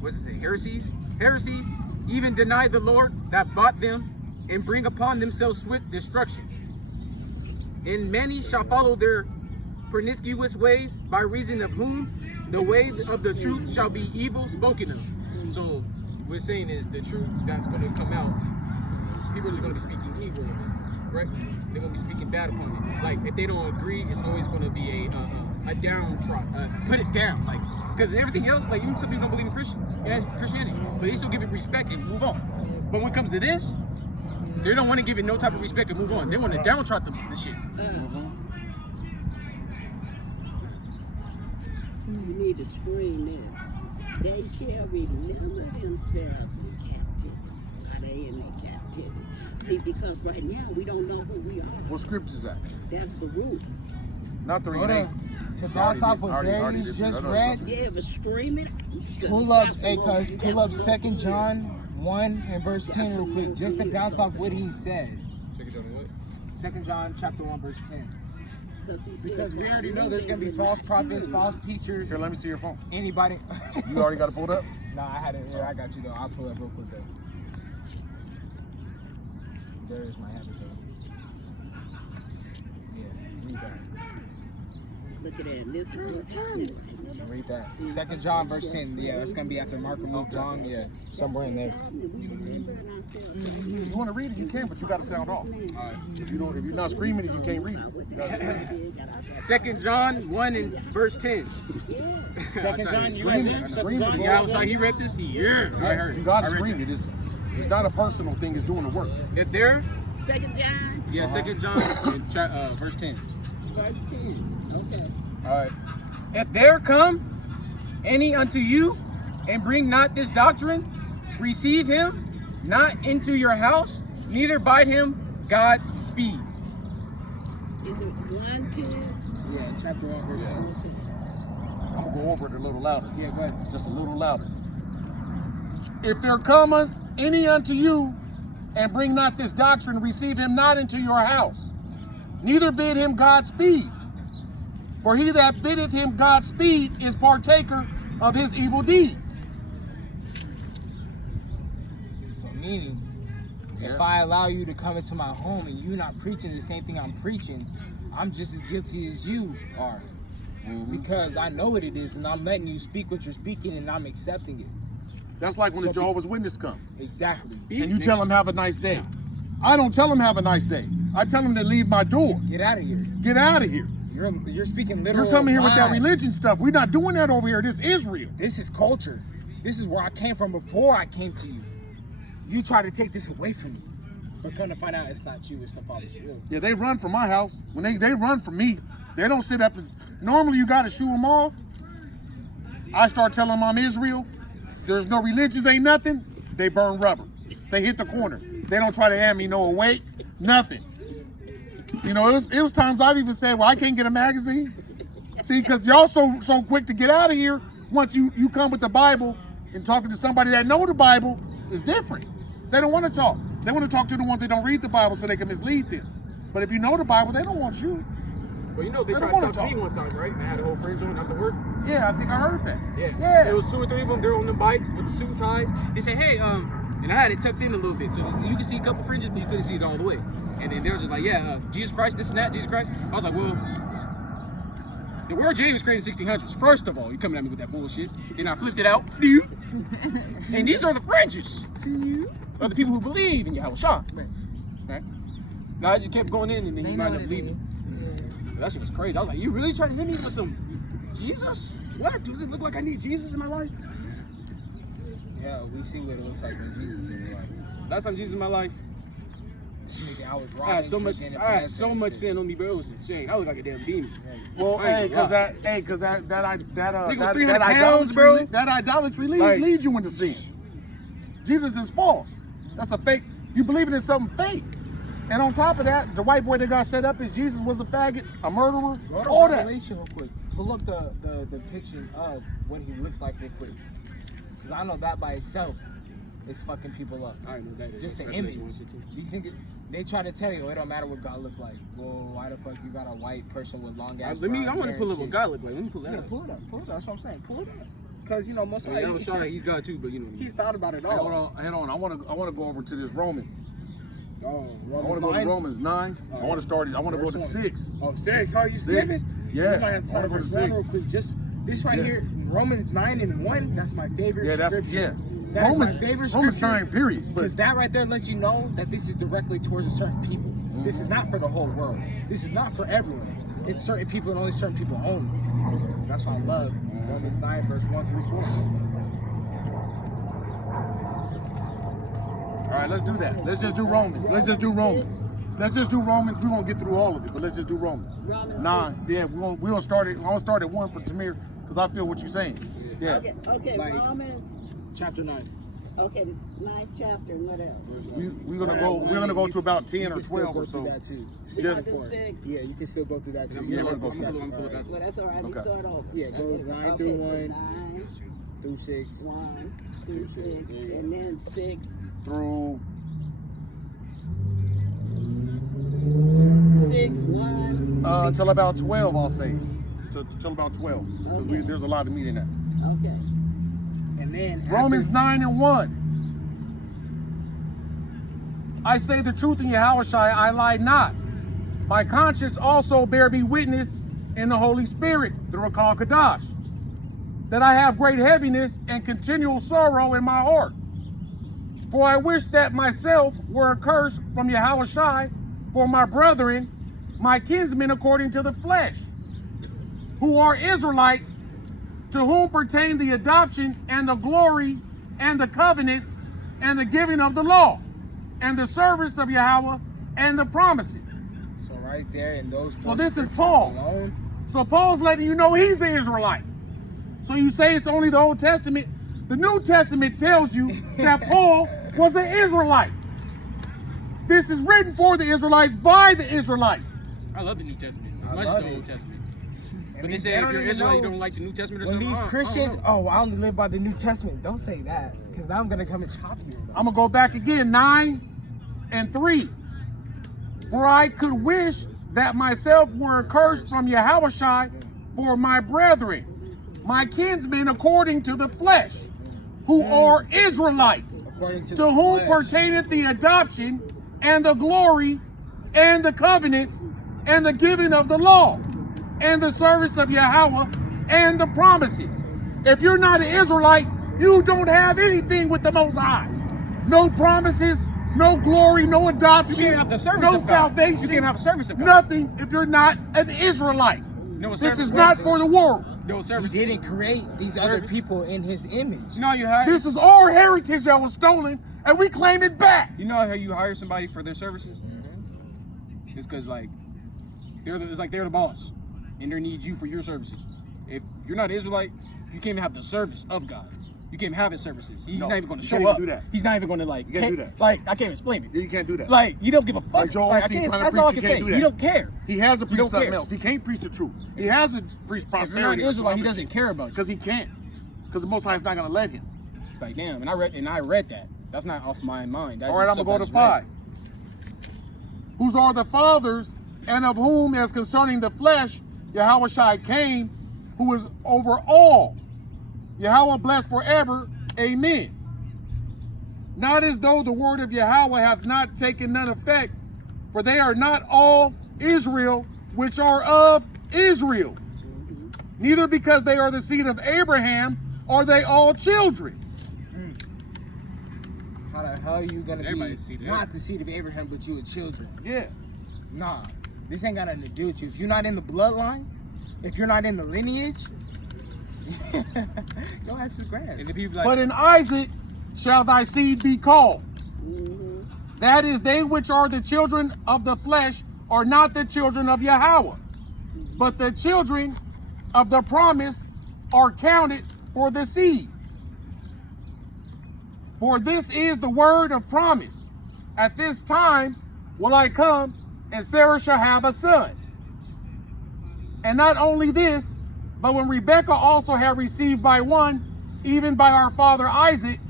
what does it say, heresies, even deny the Lord that bought them, and bring upon themselves swift destruction. And many shall follow their promiscuous ways, by reason of whom the way of the truth shall be evil spoken of. So what we're saying is the truth that's going to come out, people are going to be speaking evil of it, correct? They're going to be speaking bad upon it. Like if they don't agree, it's always going to be a downtrodden, put it down, like, because everything else, like even some people don't believe in Christianity, but they still give it respect and move on. But when it comes to this, They don't want to give it no type of respect and move on. They want to downtrot the shit. You need to scream this. They shall remember themselves in captivity. While they in their captivity. See, because right now we don't know who we are. What script is that? That's Baruch. Not the Hold remake. on. To bounce off what Darius just read, Yeah, but scream it. pull up, hey, cuz, pull up 2 John 1 and verse 10 real quick, just to bounce off what he said. 2 John chapter 1 verse 10. Because we already know there's gonna be false prophets, false teachers. Here, let me see your phone. Anybody? You already got it pulled up? Nah, I had it here. I got you though. I'll pull up real quick though. There's my habit though. Yeah, read that. Look at that. This is what's happening. Read that. 2 John verse 10. Yeah, that's gonna be after Mark and Luke, John. Yeah, somewhere in there. If you want to read it, you can, but you got to sound off. If you're not screaming it, you can't read it. 2 John 1 and verse 10. 2 John, you read it? 2 John? Yeah, I was like, he read this? Yeah, I heard You it. got I to read scream it. It's not a personal thing. It's doing the work. If they're, 2 John, yeah, 2 John and verse 10. verse 10. Okay. All right. If there come any unto you and bring not this doctrine, receive him not into your house, neither bid him God speed. Is it 1 10? Yeah, chapter 1 verse 10. I'm going to go over it a little louder. Yeah, go ahead. Just a little louder. If there come any unto you and bring not this doctrine, receive him not into your house, neither bid him Godspeed. For he that biddeth him Godspeed is partaker of his evil deeds. So meaning, if I allow you to come into my home and you not preaching the same thing I'm preaching, I'm just as guilty as you are. Because I know what it is and I'm letting you speak what you're speaking and I'm accepting it. That's like when the Jehovah's Witness come Exactly. and you tell them have a nice day. I don't tell them have a nice day. I tell them to leave my door. Get out of here. Get out of here. You're speaking literal. You're coming here with that lies. religion stuff. We're not doing that over here. This is Israel. This is culture. This is where I came from before I came to you. You try to take this away from me. But come to find out it's not you, it's the Father's will. Yeah, they run from my house. When they run from me, they don't sit up and normally you gotta shoo them off. I start telling them I'm Israel. There's no religions, ain't nothing. They burn rubber. They hit the corner. They don't try to hand me no awake, nothing. You know, it was times I've even said, well, I can't get a magazine. See, because y'all so quick to get out of here. Once you come with the Bible and talking to somebody that know the Bible is different. They don't want to talk. They want to talk to the ones that don't read the Bible so they can mislead them. But if you know the Bible, they don't want you. Well, you know, they They tried don't to wanna talk to me one time, right? And I had a whole fringe on after work. Yeah, I think I heard that. Yeah. It was 2 or 3 of them. They're on the bikes with the suit and ties. They said, hey, and I had it tucked in a little bit. So you could see a couple fringes, but you couldn't see it all the way. And then they were just like, yeah, Jesus Christ, this and that, Jesus Christ. I was like, well, the word James was created in the 1600s. First of all, you coming at me with that bullshit. Then I flipped it out. And these are the fringes of the people who believe in Yahweh Shah. Right? Now I just kept going in and then you might not believe it. That shit was crazy. I was like, you really trying to hit me with some Jesus? What? Does it look like I need Jesus in my life? Yeah, we see what it looks like when Jesus is in your life. Last time Jesus in my life, Nigga, I was I had so much, tricking, and I had finessing so and much shit. sin on me, bro. It was insane. I look like a damn demon. Well, I ain't gonna lie. that was 300 pounds, bro. idolatry Like- leads you into sin. Jesus is false. That's a fake. You believing in something fake. And on top of that, the white boy that got set up as Jesus was a faggot, a murderer, Go to all that. Revelation real quick. Pull up the picture of what he looks like real quick. Because I know that by itself is fucking people up. I know that. Just the Revelation image. 1:15. These niggas, they try to tell you it don't matter what God look like. Well, why the fuck you got a white person with long ass? Let me. I brown want to hair pull and up what shit? God look like. Let me pull that Yeah, up. pull it up. Pull it up. That's what I'm saying. Pull it up. Because you know most I of mean, Yahweh Shah, he's God too, but you know. he's thought about it Hold all. on. I want to go over to this Romans. Oh, I want to go to Romans 9. I want to go to 6. Oh, 6. How are you 6. skipping? Yeah. We might have to start I wanna verse go to 1 real 6. quick. Just this right Yeah. here, Romans 9 and 1. That's my favorite. Yeah, that's scripture. That is my favorite Romans scripture. 9, period. Because But that right there lets you know that this is directly towards a certain people. This is not for the whole world. This is not for everyone. It's certain people and only certain people only. That's why I love Romans 9 verse 1 through 4. all All right, let's do that. Let's just do Romans. Let's just do Romans. Let's just do Romans. We're gonna get through all of it, but let's just do Romans. Romans 9. Yeah, we're gonna start it. I'm gonna start at 1 for Tamir because I feel what you're saying. Yeah. Okay, Like- Romans. Chapter 9. Okay, the 9th chapter, and what else? We're gonna go to about 10 or 12 or so. Just Yeah, you can still go through that too. Yeah, we're gonna go Well, that's all right. We Okay. start over. Yeah, go Okay, 9 through 1. 9, Through 6. 1 through 6, and then 6, through 6, 1. till about 12, I'll say. Till about 12, because there's a lot of meat in that. Okay. And then Romans 9 and 1. I say the truth in Yahushua, I lie not. My conscience also bear me witness in the Holy Spirit, the Rakal Kadash, that I have great heaviness and continual sorrow in my heart. For I wish that myself were accursed from Yahushua for my brethren, my kinsmen according to the flesh, who are Israelites, to whom pertain the adoption and the glory and the covenants and the giving of the law and the service of Yahweh and the promises. So right there in those. So this is scriptures Paul. alone, So Paul's letting you know he's an Israelite. So you say it's only the Old Testament. The New Testament tells you that Paul was an Israelite. This is written for the Israelites by the Israelites. I love the New Testament as I much as love the it. Old Testament. But And they say they if don't you're even Israelite, you know don't like the New Testament or when something. these I don't Christians, know. oh, I only live by the New Testament. Don't say that, because now I'm gonna come and chop you. I'm gonna go back again, 9 and 3. For I could wish that myself were accursed from Yahushua for my brethren, my kinsmen according to the flesh, who are Israelites, According to to the whom flesh. pertaineth the adoption and the glory and the covenants and the giving of the law and the service of Yahweh and the promises. If you're not an Israelite, you don't have anything with the Most High. No promises, no glory, no adoption, You can't have the service no of God. salvation. You can't have service of God. Nothing if you're not an Israelite. No This service. is not for the world. No He service. didn't create these other Service. people in his image. You know how you hire? This is our heritage that was stolen, and we claim it back. You know how you hire somebody for their services? It's because like it's like they're the boss, and they need you for your services. If you're not Israelite, you can't even have the service of God. You can't even have his services. He's No, not even going to you show can't up. even do that. He's not even going to like. You can't do that. Like I can't explain it. You can't do that. Like you don't give a fuck. Like Joel Like, I Osteen can't, trying to that's all I preach, can you say. can't do that. You don't care. He has to You preach don't something care. else. He can't preach the truth. He has to preach If you're not prosperity. Israelite, he doesn't care about you. Because he can't. Because the Most High is not going to let him. It's like damn, and I read that. That's not off my mind. That's All right, I'm just going to stuff go to I just 5. Whose are the fathers, and of whom, as concerning the flesh, Yahushua came, who is over all. Yahweh blessed forever. Amen. Not as though the word of Yahweh hath not taken none effect, for they are not all Israel which are of Israel. Neither because they are the seed of Abraham are they all children. How the hell are you gonna be Everybody's seed of not the seed of Abraham, but you are children? Yeah. Nah, this ain't got nothing to do with you. If you're not in the bloodline, if you're not in the lineage, your ass is grand. And the people like, But in Isaac shall thy seed be called. That is, they which are the children of the flesh are not the children of Yahweh, but the children of the promise are counted for the seed. For this is the word of promise. At this time will I come, and Sarah shall have a son. And not only this, but when Rebekah also had received by one, even by our father Isaac,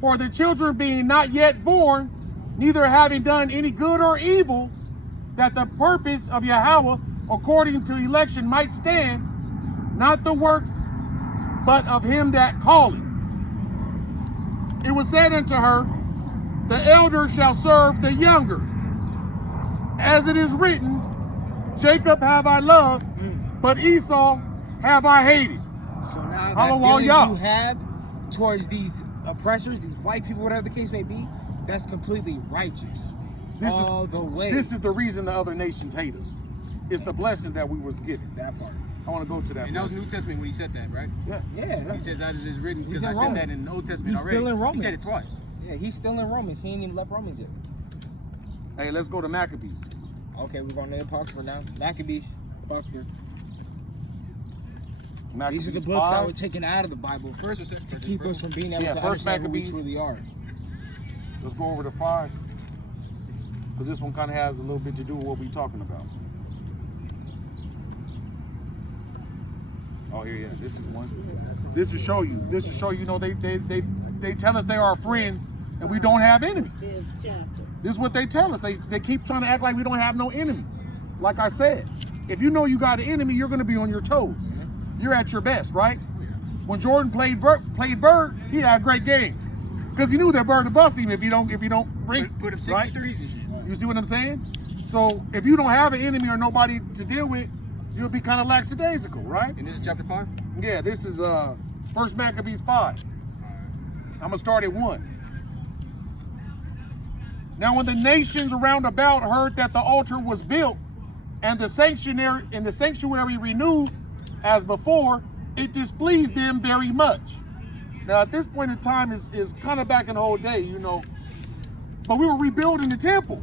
for the children being not yet born, neither having done any good or evil, that the purpose of Yahweh according to election might stand, not the works, but of him that calleth. It was said unto her, the elder shall serve the younger. As it is written, Jacob have I loved, but Esau have I hated. So now How that long feeling y'all? you have towards these oppressors, these white people, whatever the case may be, that's completely righteous. This is- all the way. This is the reason the other nations hate us. It's the blessing that we was given. that part. I want to go to that. and that was verse. New Testament when he said that, right? Yeah. Yeah. He says that is written He's because in I said that Romans. in the Old Testament He's already. still in He said it Romans. twice. Yeah, he's still in Romans. He ain't even left Romans yet. Hey, let's go to Maccabees. Okay, we're going to the Apocrypha now. Maccabees. Apocrypha. Maccabees These are the books that 5. were taken out of the Bible First or second? to keep us from being able Yeah, to first understand who we Maccabees. truly are. Let's go over to 5. Because this one kind of has a little bit to do with what we're talking about. Oh, here, yeah, this is one. This will show you. This will show you, they tell us they are our friends and we don't have enemies. Fifth chapter. This is what they tell us. They keep trying to act like we don't have no enemies. Like I said, if you know you got an enemy, you're going to be on your toes. You're at your best, right? When Jordan played Bird, he had great games because he knew that Bird would bust him if you don't bring Put him right? 63s and shit. You see what I'm saying? So if you don't have an enemy or nobody to deal with, you'll be kind of lackadaisical, right? And this is chapter 5? Yeah, this is First Maccabees 5. I'm gonna start at 1. Now, when the nations around about heard that the altar was built and the sanctuary renewed as before, it displeased them very much. Now, at this point in time, is kind of back in the old day, but we were rebuilding the temple,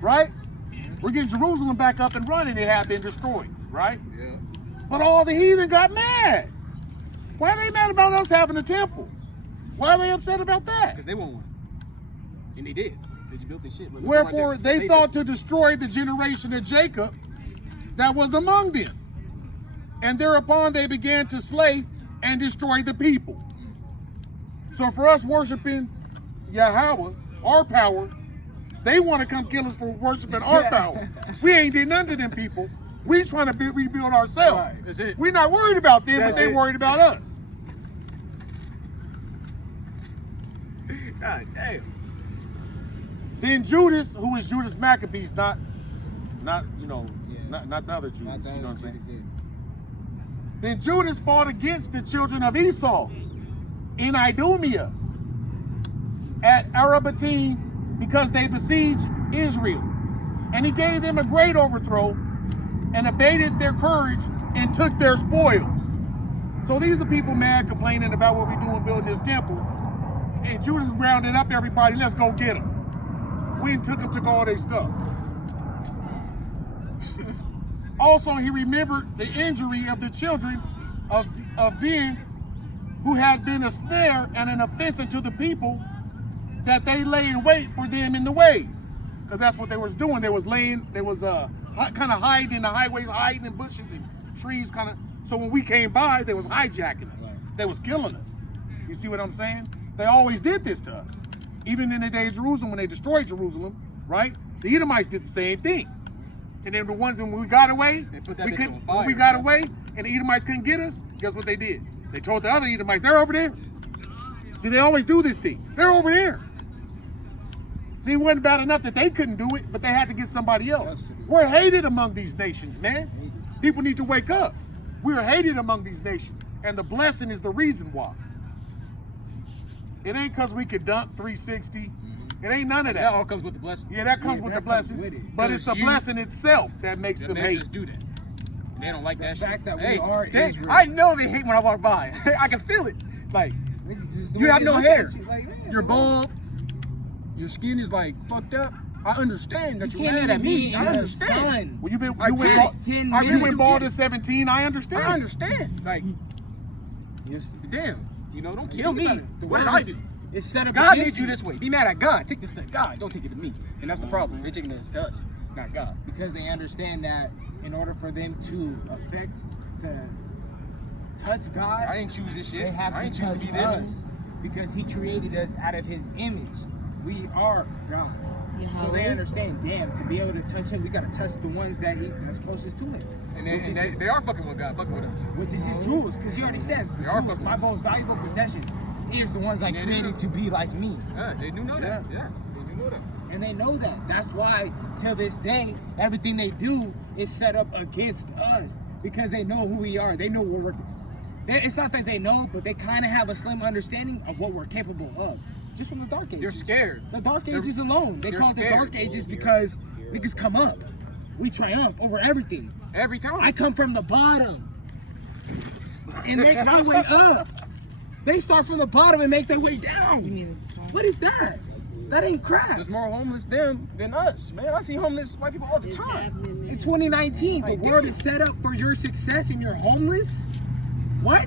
right? We're getting Jerusalem back up and running. It had been destroyed, right? Yeah. But all the heathen got mad. Why are they mad about us having a temple? Why are they upset about that? Because they want one. And they did. They just built this shit. But Wherefore right there, they thought to destroy the generation of Jacob that was among them. And thereupon they began to slay and destroy the people. So for us worshiping Yahweh, our power, they want to come kill us for worshiping our power. We ain't did none to them people. We trying to rebuild ourselves. Right, that's it. We're not worried about them, That's but they it. worried about us. God damn. Then Judas, who is Judas Maccabees, not the other Judas, Not that you know what I'm saying? understand. Then Judas fought against the children of Esau in Idumea at Arabatine because they besieged Israel. And he gave them a great overthrow and abated their courage and took their spoils. So these are people mad complaining about what we doing building this temple. And Judas rounded up everybody, let's go get them. We took all their stuff. Also, he remembered the injury of the children of Ben, who had been a snare and an offense unto the people, that they lay in wait for them in the ways. Because that's what they was doing. They was kind of hiding in the highways, hiding in bushes and trees, kind of. So when we came by, they was hijacking us. They was killing us. You see what I'm saying? They always did this to us. Even in the day of Jerusalem, when they destroyed Jerusalem, right? The Edomites did the same thing. And then the ones when we got away, They put that we bitch couldn't. on fire, When we got bro. away, and the Edomites couldn't get us, guess what they did? They told the other Edomites, they're over there. See, they always do this thing. They're over there. See, it wasn't bad enough that they couldn't do it, but they had to get somebody else. We're hated among these nations, man. People need to wake up. We're hated among these nations, and the blessing is the reason why. It ain't because we could dunk 360. It ain't none of That that. all comes with the blessing. Yeah, that comes with the blessing, but it's the blessing itself that makes The them hate. nations do that. And they don't like that fact shit. that we are Israel. I know they hate when I walk by. I can feel it. Like, you have no hair. You're bald. Your skin is like fucked up. I understand that You you're can't mad at even me. be I in the understand. sun. Well, you went I get bald, it. 10 you minutes. went bald at 17. I understand. I understand. Like, damn. Don't kill me. What did I do? It's set up God against needs you this way. Be mad at God. Take this to God. Don't take it to me. And that's the problem. They're taking this to us, not God. because they understand that in order for them to touch God, I didn't choose this shit. they have I to didn't choose to touch be this. us because He created us out of His image. We are God. So they understand, damn, to be able to touch Him, we gotta touch the ones that's closest to Him. And they are fucking with God, fucking with us. Which is His jewels, because He already says, the They are jewels, fucking my with most valuable possession is the ones I Yeah, they created do. to be like me. Yeah, they do know that. Yeah, they do know that. And they know that. That's why, till this day, everything they do is set up against us. Because they know who we are. They know what we're... It's not that they know, but they kind of have a slim understanding of what we're capable of. Just from the Dark Ages. They're scared. The Dark Ages alone. They they're call it the scared. Dark Ages because niggas come up. We triumph over everything. Every time. I come from the bottom. And make my way up. They start from the bottom and make their way down. What is that? That ain't crap. There's more homeless them than us, man. I see homeless white people all the It's time. happening In now. 2019, the Like, world damn. is set up for your success and you're homeless? What?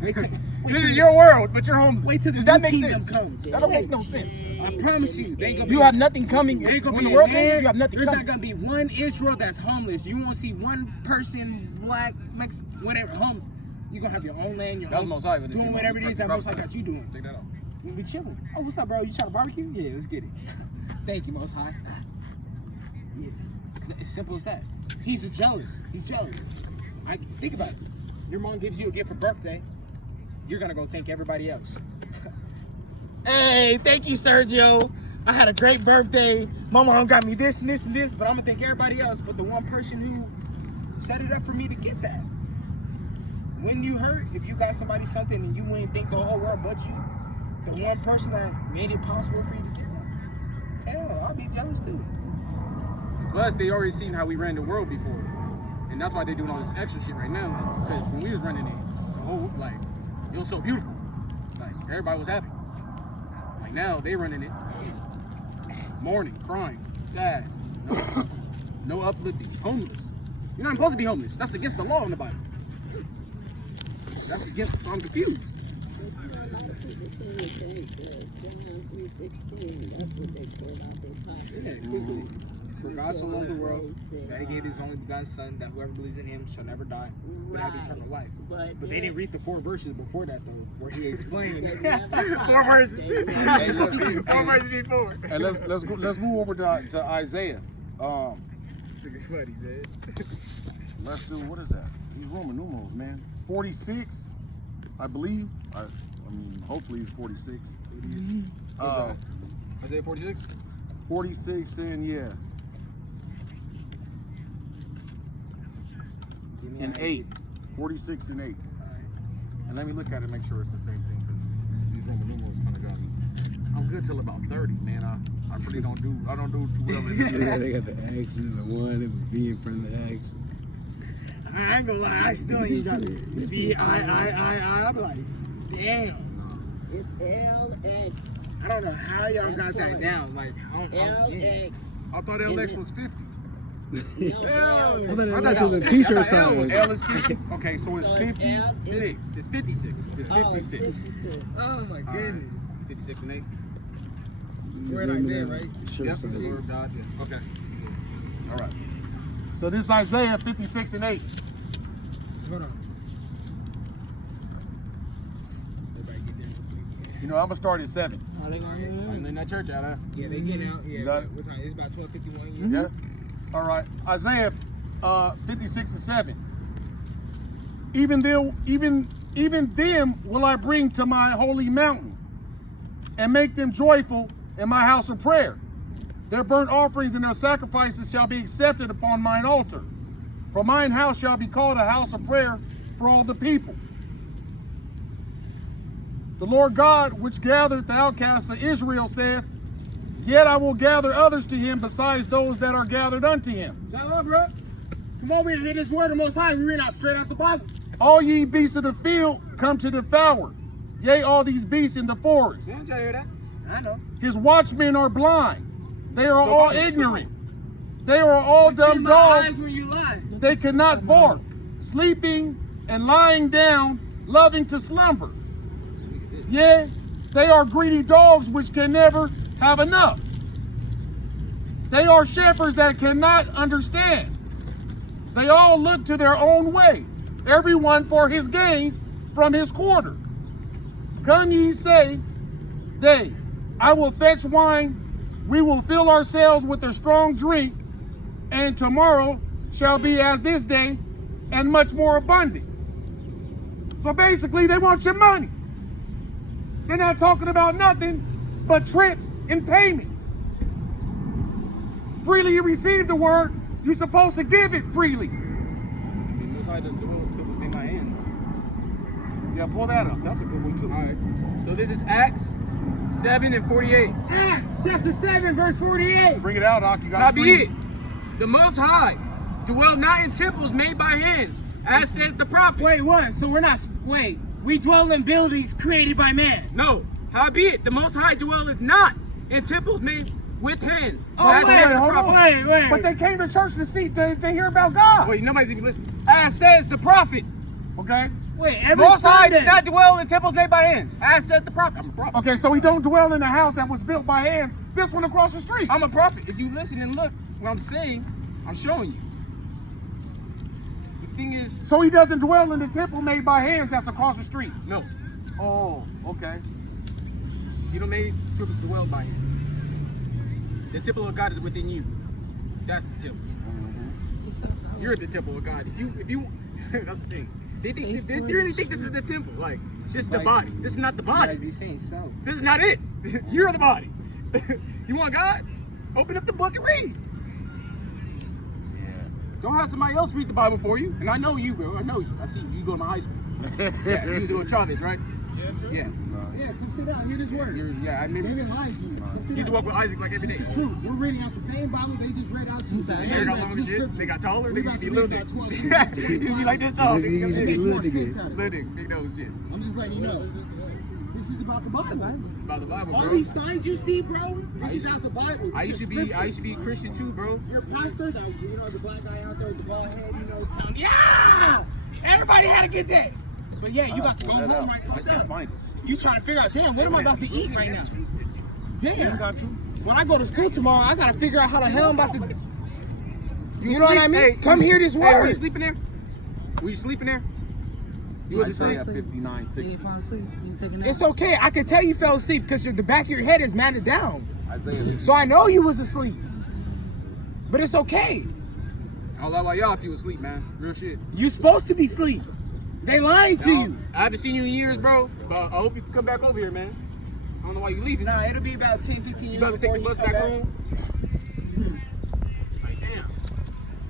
Wait till, This is your world, but you're homeless. wait till the Does that new make kingdom sense? comes. That don't make no sense. I promise you, they ain't gonna You be, have nothing coming. they ain't gonna When be the world a changes, man. you have nothing There's coming. not gonna be one Israel that's homeless. You won't see one person, black, Mexican, whatever, homeless. You're gonna have your own land, your That's own, Most High, but this doing thing whatever it gonna is be that Most High prophesied. got you doing. Take that off. We'll be chilling. Oh, what's up, bro? You trying to barbecue? Yeah, let's get it. Thank you, Most High. Yeah. It's simple as that. He's jealous. He's jealous. Think about it. Your mom gives you a gift for birthday. You're gonna go thank everybody else. Hey, thank you, Sergio. I had a great birthday. My mom got me this and this and this, but I'm gonna thank everybody else. But the one person who set it up for me to get that. When you hurt, if you got somebody something and you wouldn't think the whole world but you, the one person that made it possible for you to get that, hell, I'll be jealous too. Plus, they already seen how we ran the world before, and that's why they're doing all this extra shit right now. Because when we was running it, the whole it was so beautiful. Like everybody was happy. Like now they running it, mourning, crying, sad, no uplifting, homeless. You're not supposed to be homeless. That's against the law in the Bible. That's against. I'm confused. People say John 3:16. That's what they pulled out their pocket. For God so loved the world that he gave his only begotten son, that whoever believes in him shall never die, but have eternal life. But they didn't read the 4 verses before that though, where he explained 4 verses. 4 verses before. And let's move over to Isaiah. It's funny, man. Let's do, what is that? These Roman numerals, man. 46, I believe. I mean, hopefully it's 46. Isaiah 46. 46 and yeah. And 8. 46 and 8. And let me look at it, make sure it's the same thing, because these Roman numerals kind of got me. I'm good till about 30, man. I really don't do too well in Yeah, that. they got the X's and the 1, it would be in front of the X. I ain't gonna lie, I still ain't got it. I'll be like, damn. It's LX. I don't know how y'all got that down. Like, LX. I thought LX was 50. I thought I that thought was a L t-shirt was- size. L is 50. Okay, so it's So it's 56. It's 56. It's 56. Oh my goodness. 56 and 8. We're in Isaiah, right? Shirt Yes, the size. word of God. Yeah. Okay. All right. So this is Isaiah 56 and 8. Hold on. Everybody get there. You know, I'm gonna start at 7. Are they gonna hear that? I'm in that church out, huh? Yeah, they getting out. You Yeah, got it? what time? It's about 12:51. Mm-hmm. Yeah. Yeah. All right. Isaiah 56 and 7. Even them will I bring to my holy mountain, and make them joyful in my house of prayer. Their burnt offerings and their sacrifices shall be accepted upon mine altar. For mine house shall be called a house of prayer for all the people. The Lord God, which gathered the outcasts of Israel, saith, Yet I will gather others to him besides those that are gathered unto him. Shout out, bro. Come over here and hear this word of the Most High. We read out straight out the Bible. All ye beasts of the field come to devour, yea, all these beasts in the forest. Did y'all hear that? I know. His watchmen are blind. They are all ignorant. They are all dumb In my eyes dogs. when you lie. They cannot bark, sleeping and lying down, loving to slumber. Yea, they are greedy dogs which can never have enough. They are shepherds that cannot understand. They all look to their own way, everyone for his gain from his quarter. Come ye, say they, I will fetch wine, we will fill ourselves with a strong drink, and tomorrow shall be as this day, and much more abundant. So basically, they want your money. They're not talking about nothing but trips and payments. Freely you receive the word, you're supposed to give it freely. I mean, Most High doesn't do it until it's in my hands. Yeah, pull that up. That's a good one too. All right. So this is Acts 7 and 48. Acts chapter 7, verse 48. Bring it out, Doc. You Now got be it, the Most High dwell not in temples made by hands, as says the prophet. Wait, what? So we're not, we dwell in buildings created by man. No, Howbeit, the Most High dwelleth not in temples made with hands. Oh, As saith the hold prophet. on. But they came to church to see, to hear about God. Wait, nobody's even listening. As says the prophet. Okay. The Most High does not dwell in temples made by hands. As says the prophet. I'm a prophet. Okay, so he don't dwell in a house that was built by hands. This one across the street. I'm a prophet. If you listen and look what I'm saying, I'm showing you. The thing is, So he doesn't dwell in the temple made by hands that's across the street. no. Oh, okay. You don't make temples dwell by hands. The temple of God is within you. That's the temple. You're the temple of God. If you, that's the thing. They really think this is the temple. Like, this is the body. This is not the You body. gotta be saying so. This is not it. You're the body. You want God? Open up the book and read. Don't have somebody else read the Bible for you. And I know you, bro. I know you. I see you. You go to high school. Yeah, you used to go to Chavez, right? Yeah. Yeah, come sit down. Hear this word. Yeah, I They're remember. gonna lie to you. Come sit He used to down. walk with Isaac like every day. True. We're reading out the same Bible they just read out to you. They got long as shit. They got taller. They We could be about to little read dick. about 12 You be like this tall. He used to be little nigga. Little dick. Big nose shit. I'm just letting you know. This is about the Bible. About the Bible, All bro. these signs you see, bro, this is out the Bible. I used to be Christian too, bro. Your pastor, the black guy out there with the bald head, telling yeah! Everybody had a good day. But yeah, you about to go home right now. You trying to figure out, damn, what am I about to eat right now? Damn. When I go to school tomorrow, I gotta figure out how the hell I'm about to. You know what I mean? Hey, Come hear this Hey, were you word. sleeping there? Were you sleeping there? You was asleep? 59:60. It's okay. I can tell you fell asleep because the back of your head is matted down. Isaiah. So I know you was asleep. But it's okay. I don't know why y'all if you was asleep, man. Real shit. You supposed to be asleep. They lying to you. I haven't seen you in years, bro. But I hope you can come back over here, man. I don't know why you leaving. Nah, it'll be about 10, 15 years. You about to take the before bus you back come home? Like, damn.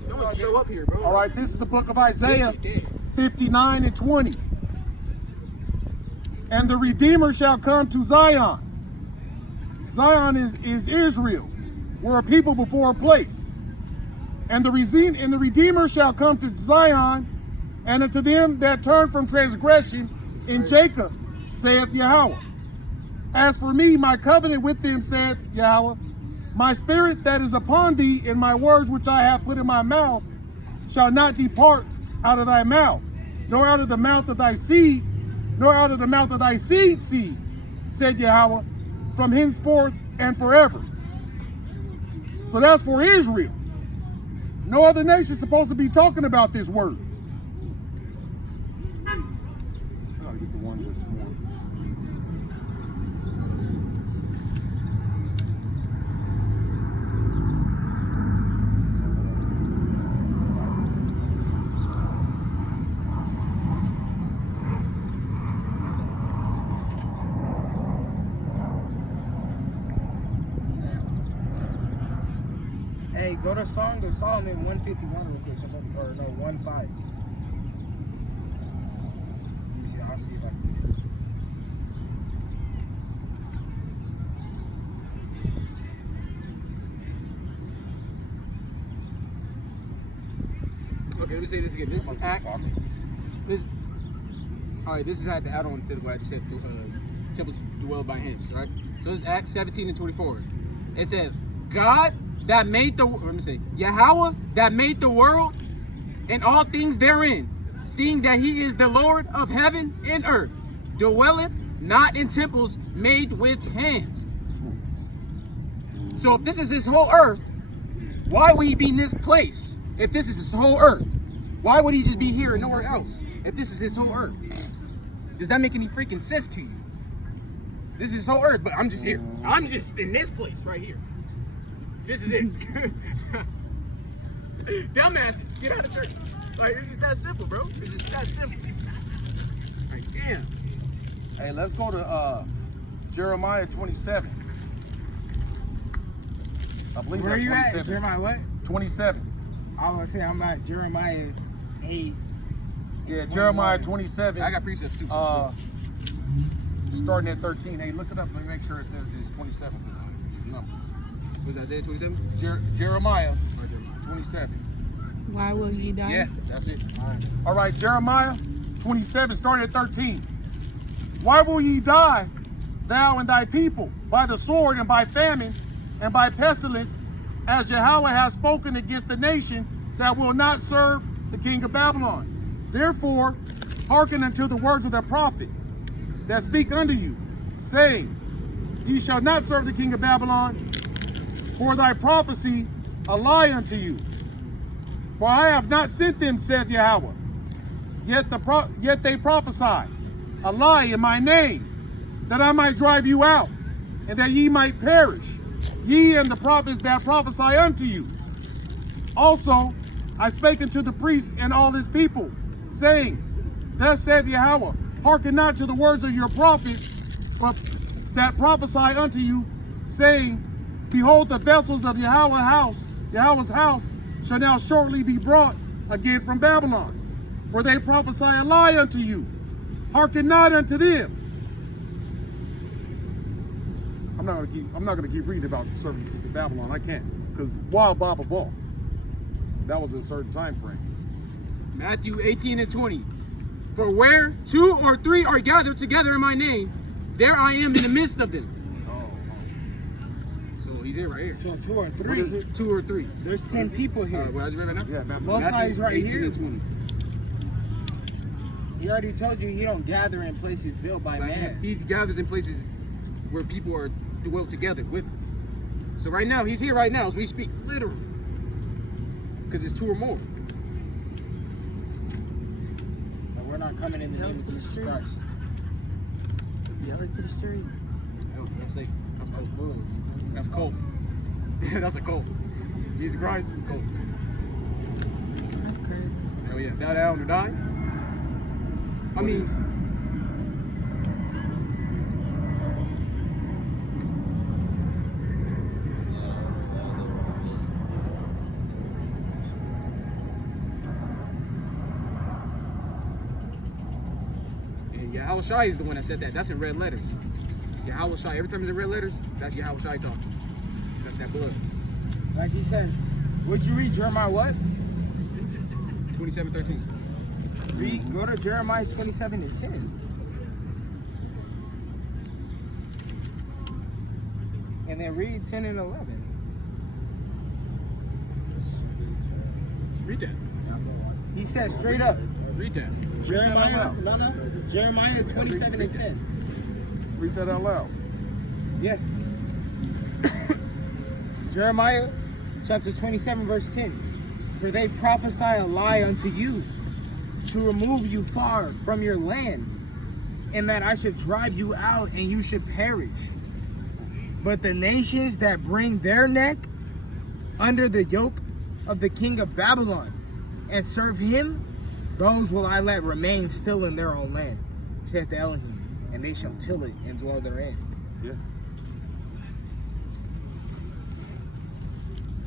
Don't want to show up here, bro. All right, this is the book of Isaiah Damn. 59 and 20. And the Redeemer shall come to Zion. Zion is Israel. We're a people before a place. And the Redeemer shall come to Zion, and unto them that turn from transgression in Jacob, saith Yahweh. As for me, my covenant with them, saith Yahweh, my spirit that is upon thee, and my words which I have put in my mouth, shall not depart out of thy mouth, nor out of the mouth of thy seed, nor out of the mouth of thy seed, said Yahweh, from henceforth and forever. So that's for Israel. No other nation is supposed to be talking about this word. I gotta get the one with more. Hey, go to Song of Solomon 151 real quick. Somebody, or no, 1:5. Let me see. I'll see if I can get it. Okay, let me say this again. This is Acts. All right, this is had to add on to what I just said. Temples dwell by hands. Right. So this is Acts 17 and 24. It says, God that made the, let me say, Yahweh that made the world and all things therein, seeing that he is the Lord of heaven and earth, dwelleth not in temples made with hands. So if this is his whole earth, why would he be in this place? If this is his whole earth, why would he just be here and nowhere else? If this is his whole earth, does that make any freaking sense to you? This is his whole earth, but I'm just here. I'm just in this place right here. This is it. Dumbasses, get out of church. Like, it's just that simple, bro. It's just that simple. Like, damn. Hey, let's go to Jeremiah 27. I believe Where that's you 27. at? Jeremiah what? 27. I was gonna say I'm at Jeremiah 8. Yeah, Jeremiah 27. I got precepts too. Starting at 13. Hey, look it up. Let me make sure it says it's 27. It's numbers. Was Isaiah 27? Jeremiah Or Jeremiah? 27. Why will ye die? Yeah, that's it. All right, Jeremiah 27, starting at 13. Why will ye die, thou and thy people, by the sword and by famine and by pestilence, as Yahweh has spoken against the nation that will not serve the king of Babylon. Therefore, hearken unto the words of the prophet that speak unto you, saying, Ye shall not serve the king of Babylon, for thy prophecy a lie unto you. For I have not sent them, saith Yahweh. Yet they prophesy a lie in my name, that I might drive you out, and that ye might perish, ye and the prophets that prophesy unto you. Also, I spake unto the priests and all his people, saying, Thus saith Yahweh, hearken not to the words of your prophets, but that prophesy unto you, saying, Behold, the vessels of Yahweh's house, shall now shortly be brought again from Babylon. For they prophesy a lie unto you. Hearken not unto them. I'm not gonna keep reading about serving Babylon. I can't, because wild Bob of all. That was a certain time frame. Matthew 18 and 20. For where 2 or 3 are gathered together in my name, there I am in the midst of them. So he's here right here. So 2 or 3. What is it? 2 or 3. There's 10 people here. What I just read right now? Yeah, Matthew. Most High is right 18 here. and 20. He already told you he don't gather in places built by man. He gathers in places where people are dwelt together with him. So right now, he's here right now as we speak, literally. Because it's 2 or more. And we're not coming in the name of Jesus Christ. Yell it to the street. That's safe. That's cold. That's cold. That's a cold. Jesus Christ, cold. That's crazy. Hell yeah. Bow down or die. I mean, and Yahweh Shai is the one that said that. That's in red letters. Yahweh Shai. Every time it's in red letters, that's Yahweh Shai talking. That's that blood. Like he said, what'd you read? Jeremiah what? 27:13. Read, go to Jeremiah 27 and 10. And then read 10 and 11. Read that. He says straight up. Read that. Jeremiah, no. Jeremiah 27 and 10. Read that out loud. Yeah. Jeremiah chapter 27 verse 10. For they prophesy a lie unto you, to remove you far from your land, and that I should drive you out and you should perish. But the nations that bring their neck under the yoke of the king of Babylon and serve him, those will I let remain still in their own land, saith the Elohim, and they shall till it and dwell therein. Yeah.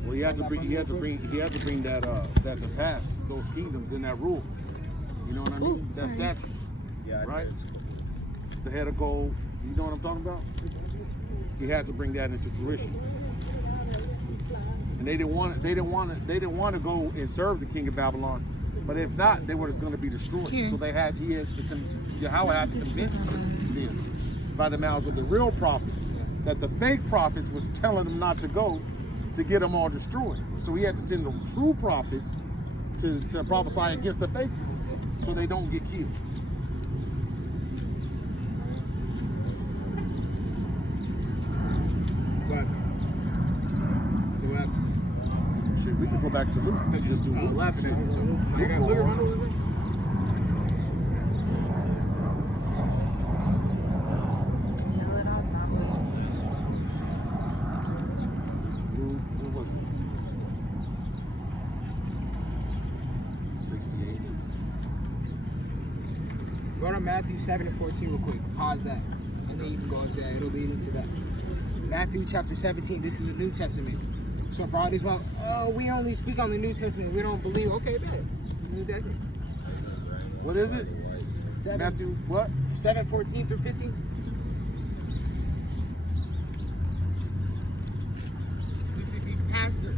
Well, he had to bring that to pass, those kingdoms in that rule. You know what I mean? That statue. Yeah, right? The head of gold. You know what I'm talking about? He had to bring that into fruition. And they didn't want to go and serve the king of Babylon. But if not, they were just going to be destroyed. So Yahweh had to convince them by the mouths of the real prophets that the fake prophets was telling them not to go, to get them all destroyed. So he had to send the true prophets to prophesy against the fake ones, so they don't get killed. What? So what happened? Shit, we could go back to Luke. Just do Luke. Laughing at him. So I got Luke around over there. What was it? 68. Go to Matthew 7 and 14 real quick. Pause that. And then you can go into that. It'll lead into that. Matthew chapter 17. This is the New Testament. So for all these, well, oh, we only speak on the New Testament. We don't believe. Okay, bad. New Testament. What is it? Matthew what? 7:14 through 15. This is these pastors.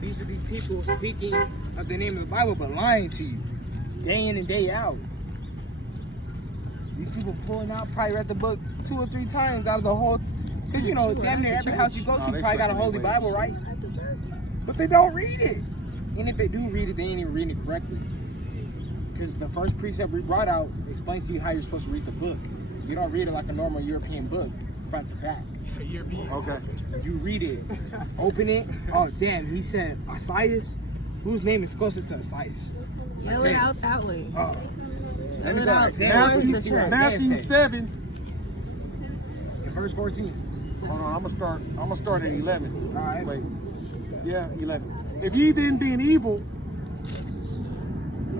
These are these people speaking of the name of the Bible, but lying to you day in and day out. These people pulling out probably read the book 2 or 3 times out of the whole. Because, you know, damn near every house you go to probably got a Holy Bible, right? But they don't read it. And if they do read it, they ain't even reading it correctly. Because the first precept we brought out explains to you how you're supposed to read the book. You don't read it like a normal European book, front to back. Okay. You read it, open it. Oh, damn, he said, Isaias? Whose name is closest to Isaias? Yell it out that way. Oh. Let me it go to out. Isaiah. Let me see what Isaiah Matthew said. 7. In verse 14. Hold on, I'm gonna start at 11. All right. Wait. Yeah, 11. If ye then being evil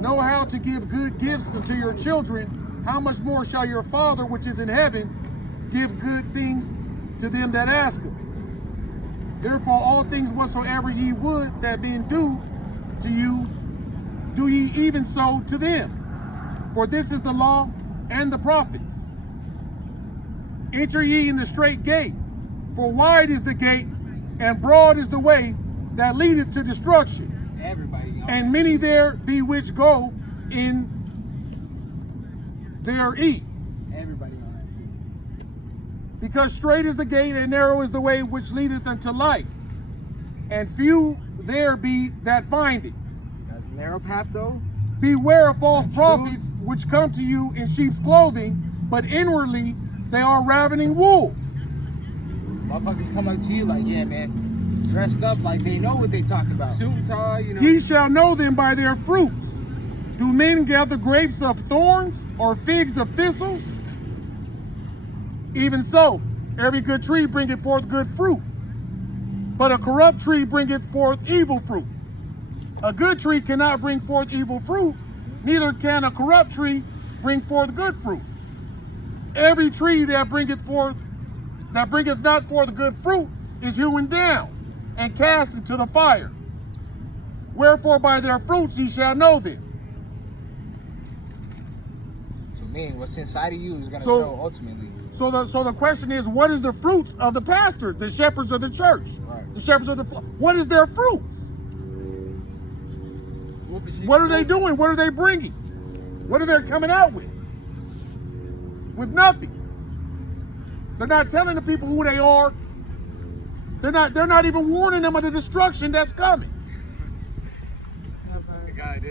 know how to give good gifts unto your children, how much more shall your Father which is in heaven give good things to them that ask him? Therefore all things whatsoever ye would that being due to you, do ye even so to them. For this is the law and the prophets. Enter ye in the straight gate, for wide is the gate, and broad is the way that leadeth to destruction. Everybody, y'all. And many there be which go in therein. Everybody on that. Because straight is the gate and narrow is the way which leadeth unto life, and few there be that find it. That's a narrow path, though. Beware of false prophets which come to you in sheep's clothing, but inwardly they are ravening wolves. Motherfuckers come up to you like, yeah, man, dressed up like they know what they talking about. Suit and tie, you know. Ye shall know them by their fruits. Do men gather grapes of thorns or figs of thistles? Even so, every good tree bringeth forth good fruit, but a corrupt tree bringeth forth evil fruit. A good tree cannot bring forth evil fruit, neither can a corrupt tree bring forth good fruit. Every tree that bringeth not forth good fruit is hewn down and cast into the fire. Wherefore by their fruits ye shall know them. So, meaning what's inside of you is going to So- show ultimately. So the question is, what is the fruits of the pastors, the shepherds of the church, Right. the shepherds of the flock? What is their fruits? Wolf and sheep. What are they doing? What are they bringing? What are they coming out with? With nothing. They're not telling the people who they are. They're not even warning them of the destruction that's coming.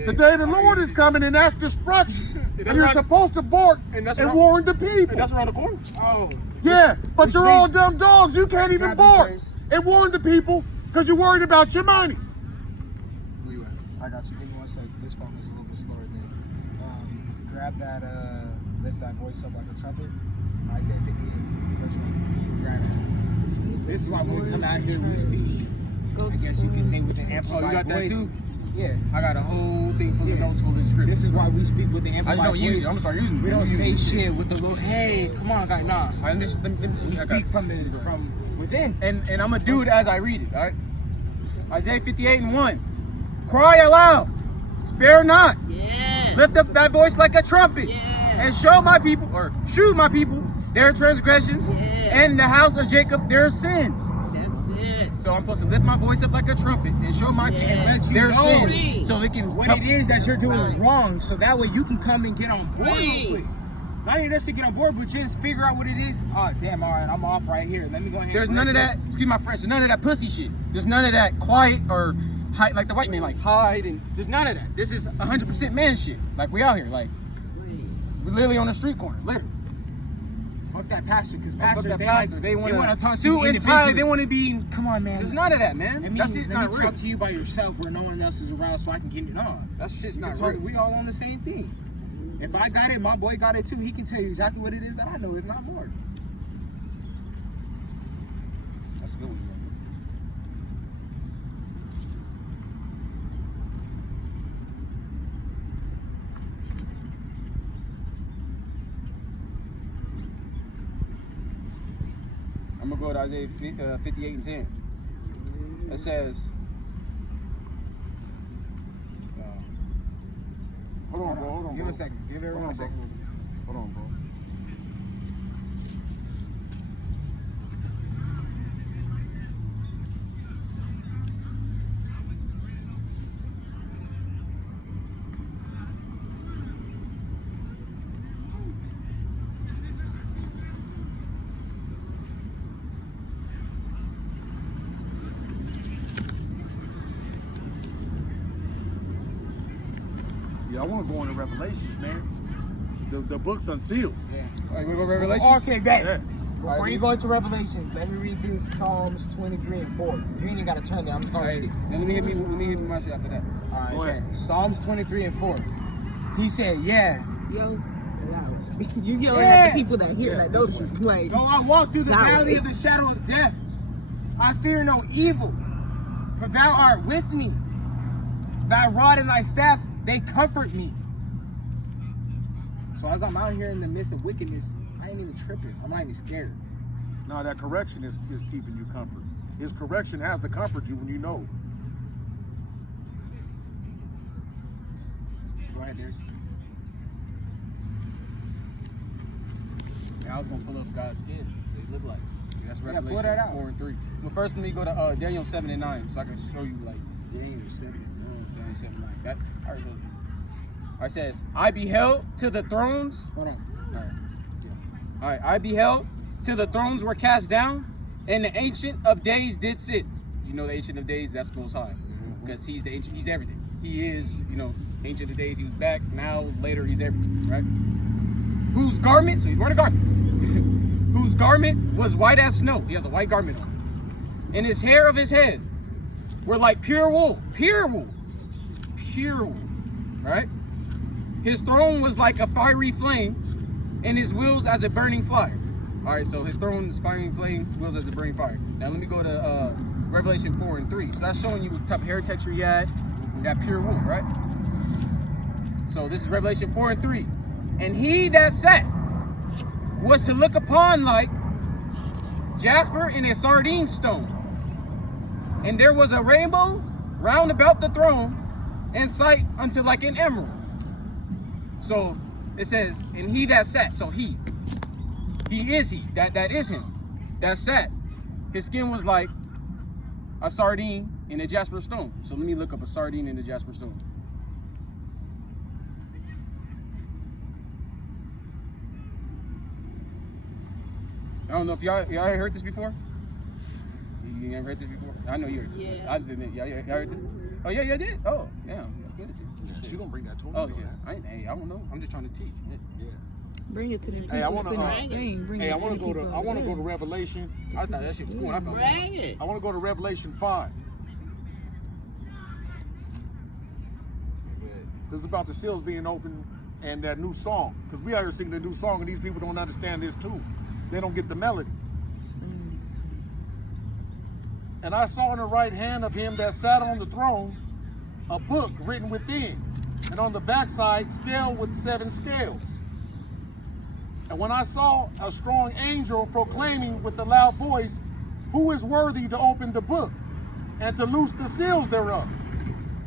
The day of the Lord is coming, and that's destruction. And you're supposed to bark and warn the people. That's around the corner. Oh, Yeah, but Which you're thing? all dumb dogs. You can't even Grab bark these and warn the people because you're worried about your money. Where you at? I got you. Give me 1 second. This phone is a little bit slower than. Grab that, lift that voice up like a trumpet. Isaiah 58. Verse 1. Grab it. This is why when we come out here, we speak. I guess you can say with an amplified Oh, you got that voice. too? Yeah. I got a whole thing full of Yeah. notes full of scripture. This is why we speak with the I amplified just don't voice. use it. I'm gonna start using it. We don't Use say it. shit with the little, hey, come on, guys, nah. I understand. We speak from within. And I'm gonna do it as I read it, all right? Isaiah 58:1. Cry aloud, spare not. Yeah. Lift up thy voice like a trumpet, Yeah. and show my people, or shew my people, their transgressions, Yeah. and the house of Jacob their sins. That's it. So I'm supposed to lift my voice up like a trumpet and show my Yeah. people Let you their know sins, so they can what help. it is that you're doing wrong, so that way you can come and get on board Right. real quick. Not even just to get on board, but just figure out what it is. Oh, damn, all right, I'm off right here. Let me go ahead. There's and none of correct that. Excuse my French. There's none of that pussy shit. There's none of that quiet or hide, like the white man, like hide, and there's none of that. This is 100% man shit. Like we out here, like we're literally on the street corner, literally. Fuck that pastor, because Fuck pastors, that they pastor. like, They want wanna to talk to suit you and tie. They individually. want to be. Come on, man. There's none of that, man. Let me, That shit's let not me real. talk to you by yourself where no one else is around so I can get it on. That shit's We can not talk- real. We all on the same thing. If I got it, my boy got it too. He can tell you exactly what it is that I know, if not more. That's a good one. I'm gonna go to Isaiah 58:10. It says, hold on, bro. Hold on, Give bro. it a second. Give everyone Hold a on, second. Hold on, bro. Yeah, I want to go into Revelations, man. The book's unsealed. Yeah. All right, we go to Revelations. Okay, bet. Yeah. Before you go into Revelations, let me read this Psalms 23 and 4. You ain't even got to turn there. I'm just going to read it. Now let me hit my shit after that. All right, Go ahead. bet. Psalms 23 and 4. He said, yeah. Yo, you yelling at the people that hear that those is played. Though I walk through the That valley way. of the shadow of death, I fear no evil, for thou art with me. Thy rod and thy staff, they comfort me. So as I'm out here in the midst of wickedness, I ain't even tripping. I'm not even scared. No, that correction is keeping you comfort. His correction has to comfort you when you know. Go ahead, Derek. Yeah, I was gonna pull up God's skin. What it look like. That's Yeah, Revelation pull that out. 4 and 3. But first, let me go to Daniel 7 and 9, so I can show you like Daniel 7 and 9. That I already showed you. All right, it says, I beheld to the thrones. Hold on. All right. Yeah. All right. I beheld till the thrones were cast down, and the Ancient of Days did sit. You know the Ancient of Days, that's Most High, because he's the Ancient. He's everything. He is, Ancient of Days. He was back. Now, later, he's everything. Right? Whose garment? So he's wearing a garment. Whose garment was white as snow. He has a white garment on. And his hair of his head were like pure wool. Pure wool. Pure wool. Right? His throne was like a fiery flame, and his wheels as a burning fire. All right, so his throne is fiery flame, wheels as a burning fire. Now let me go to Revelation 4 and 3. So that's showing you what type of hair texture he had, that pure wool, right? So this is Revelation 4 and 3. And he that sat was to look upon like jasper and a sardine stone. And there was a rainbow round about the throne, and sight unto like an emerald. So it says, and he that sat, so he is he, that is him, that sat. His skin was like a sardine in a jasper stone. So let me look up a sardine in a jasper stone. I don't know if y'all heard this before? You never heard this before? I know you heard this. Yeah. I just admit, y'all heard this? Oh yeah, you did? Oh, yeah. Good. She gonna bring that to him. Oh yeah. I don't know. I'm just trying to teach. Bring it to them people. Hey, I wanna, sitting uh, right there. Bring Hey, it I to want the to go to people I want to over go to there. Revelation. I thought that shit was cool. I found Bring it. I want to go to Revelation 5. This is about the seals being opened and that new song. Because we out here singing the new song, and these people don't understand this too. They don't get the melody. And I saw in the right hand of him that sat on the throne a book written within, and on the backside scale with 7 scales. And when I saw a strong angel proclaiming with a loud voice, who is worthy to open the book and to loose the seals thereof?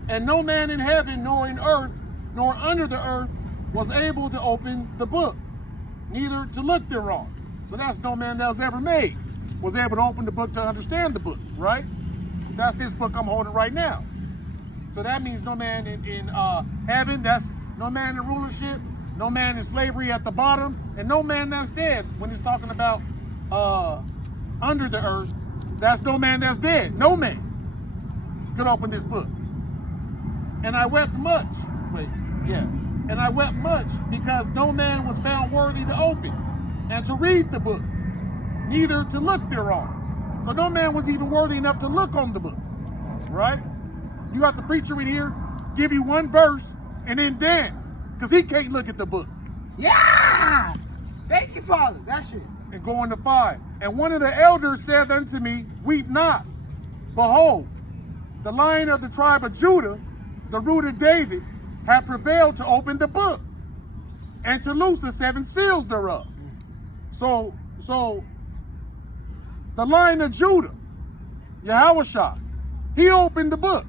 And no man in heaven, nor in earth, nor under the earth was able to open the book, neither to look thereon. So that's no man that was ever made was able to open the book to understand the book, right? That's this book I'm holding right now. So that means no man in heaven, that's no man in rulership, no man in slavery at the bottom, and no man that's dead. When it's talking about under the earth, that's no man that's dead. No man could open this book. And I wept much. And I wept much because no man was found worthy to open and to read the book, neither to look thereon. So no man was even worthy enough to look on the book, right? You got the preacher in here, give you one verse, and then dance, because he can't look at the book. Yeah! Thank you, Father. That shit. And go into 5. And one of the elders said unto me, weep not. Behold, the Lion of the tribe of Judah, the root of David, hath prevailed to open the book and to loose the 7 seals thereof. So the Lion of Judah, Yahushua, he opened the book.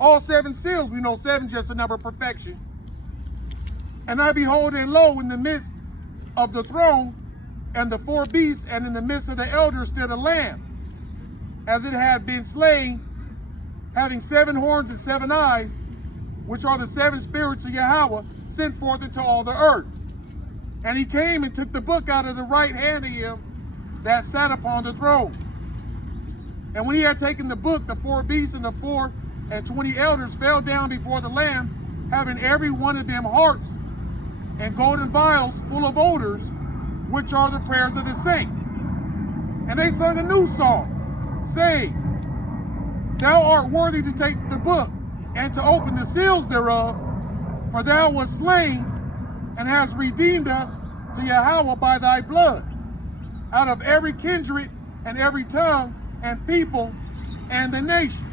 All 7 seals, we know 7 just a number of perfection. And I behold, and lo, in the midst of the throne and the 4 beasts, and in the midst of the elders stood a lamb, as it had been slain, having 7 horns and 7 eyes, which are the 7 spirits of Yahweh, sent forth into all the earth. And he came and took the book out of the right hand of him that sat upon the throne. And when he had taken the book, the 4 beasts and the 24 elders fell down before the Lamb, having every one of them harps and golden vials full of odors, which are the prayers of the saints. And they sung a new song, saying, Thou art worthy to take the book and to open the seals thereof, for thou wast slain and hast redeemed us to Yahweh by thy blood, out of every kindred and every tongue and people and the nation,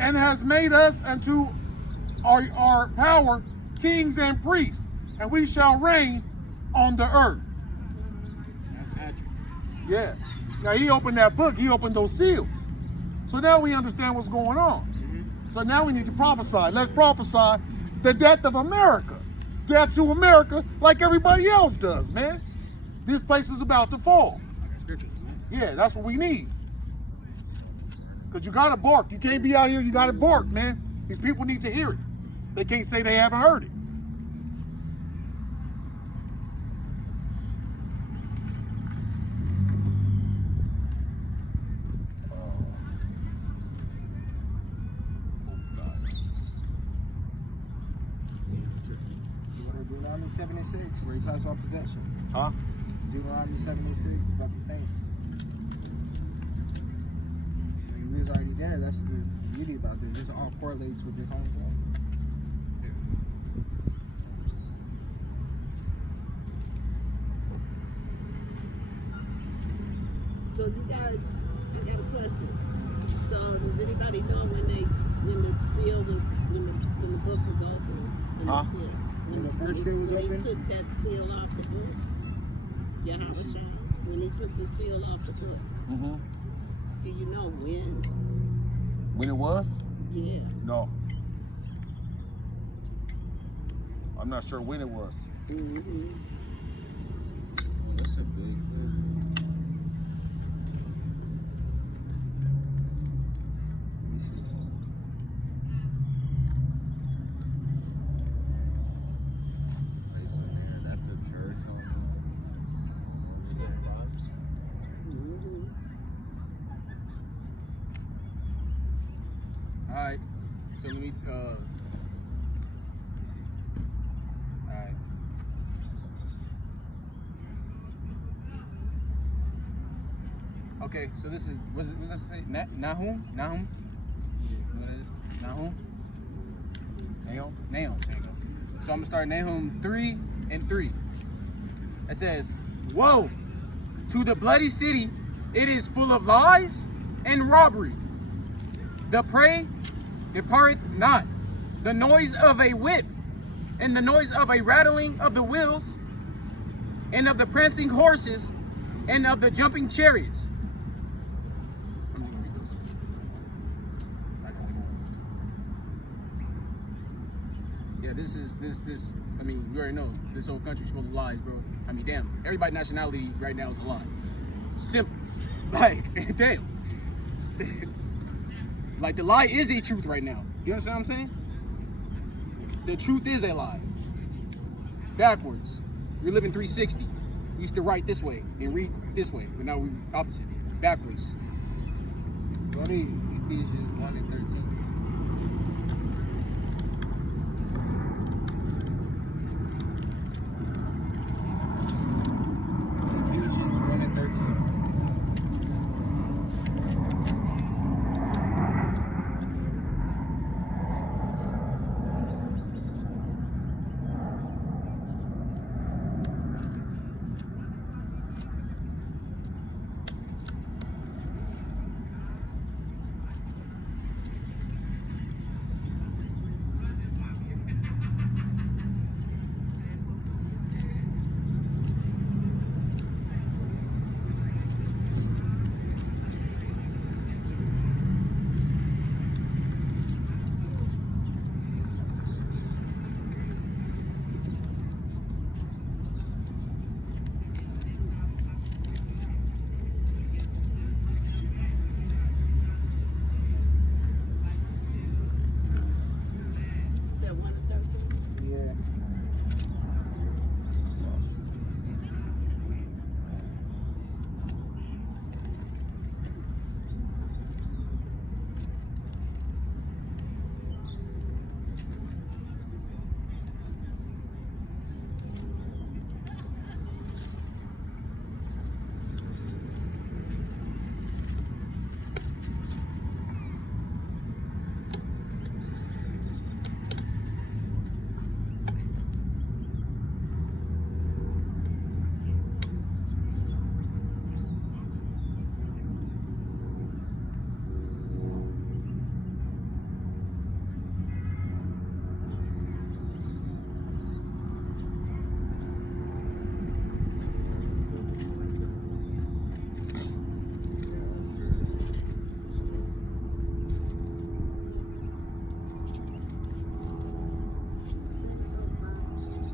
and has made us unto our power kings and priests, and we shall reign on the earth. Yeah. Now he opened that book, he opened those seals. So now we understand what's going on. So now we need to prophesy. Let's prophesy the death of America. Death to America like everybody else does, man. This place is about to fall. Yeah, that's what we need. Because you gotta bark. You can't be out here, you gotta bark, man. These people need to hear it. They can't say they haven't heard it. Deuteronomy 7:6, where he talks about possession. Huh? Deuteronomy 7:6 about the saints. We was already there. That's the beauty about this. This all correlates with this whole thing. So you guys, I got a question. So does anybody know when the seal was, when the book was open? When Huh? When the first seal was when open? he took that seal off the book? Yahweh, when he took the seal off the book. Mm-hmm. Do you know when? When it was? Yeah. No. I'm not sure when it was. Mm-hmm. That's a big Let me see. That's a church. Mm-hmm. All right. So let me see. All right. Okay, so this is, what's that say? Nahum? Nahum? Nahum? Nahum. There you go. So I'm gonna start Nahum 3:3. It says, Woe to the bloody city, it is full of lies and robbery. The prey departeth not, the noise of a whip, and the noise of a rattling of the wheels, and of the prancing horses, and of the jumping chariots. I'm just gonna read those two. I got more. Yeah, this. I mean, you already know this whole country's full of lies, bro. I mean, damn, everybody's nationality right now is a lie. Simple, like, damn. Like, the lie is a truth right now. You understand what I'm saying? The truth is a lie. Backwards. We're living 360. We used to write this way and read this way, but now we're opposite. Backwards. Go to Ephesians 1:13. Ephesians 1:13.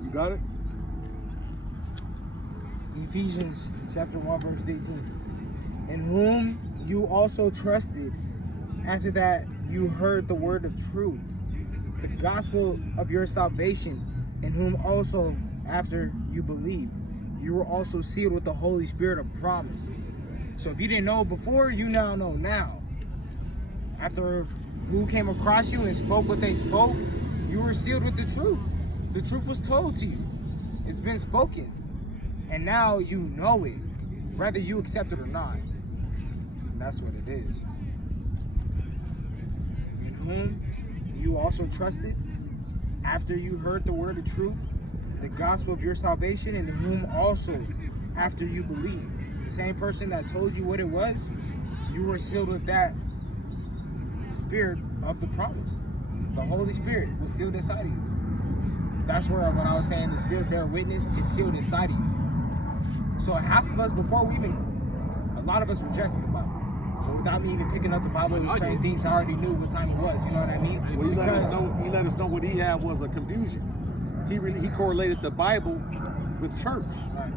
You got it? Ephesians chapter 1, verse 18. In whom you also trusted, after that you heard the word of truth, the gospel of your salvation, in whom also after you believed, you were also sealed with the Holy Spirit of promise. So if you didn't know before, you now know now. After who came across you and spoke what they spoke, you were sealed with the truth. The truth was told to you. It's been spoken. And now you know it, whether you accept it or not. And that's what it is. In whom you also trusted, after you heard the word of truth, the gospel of your salvation, and in whom also after you believed. The same person that told you what it was, you were sealed with that spirit of the promise. The Holy Spirit was sealed inside of you. That's where when I was saying the Spirit bear witness, it's sealed inside of you. So half of us, before we even, a lot of us rejected the Bible. So without me even picking up the Bible and saying things, I already knew what time it was. You know what I mean? Well, he let us know what he had was a confusion. He correlated the Bible with church. Right.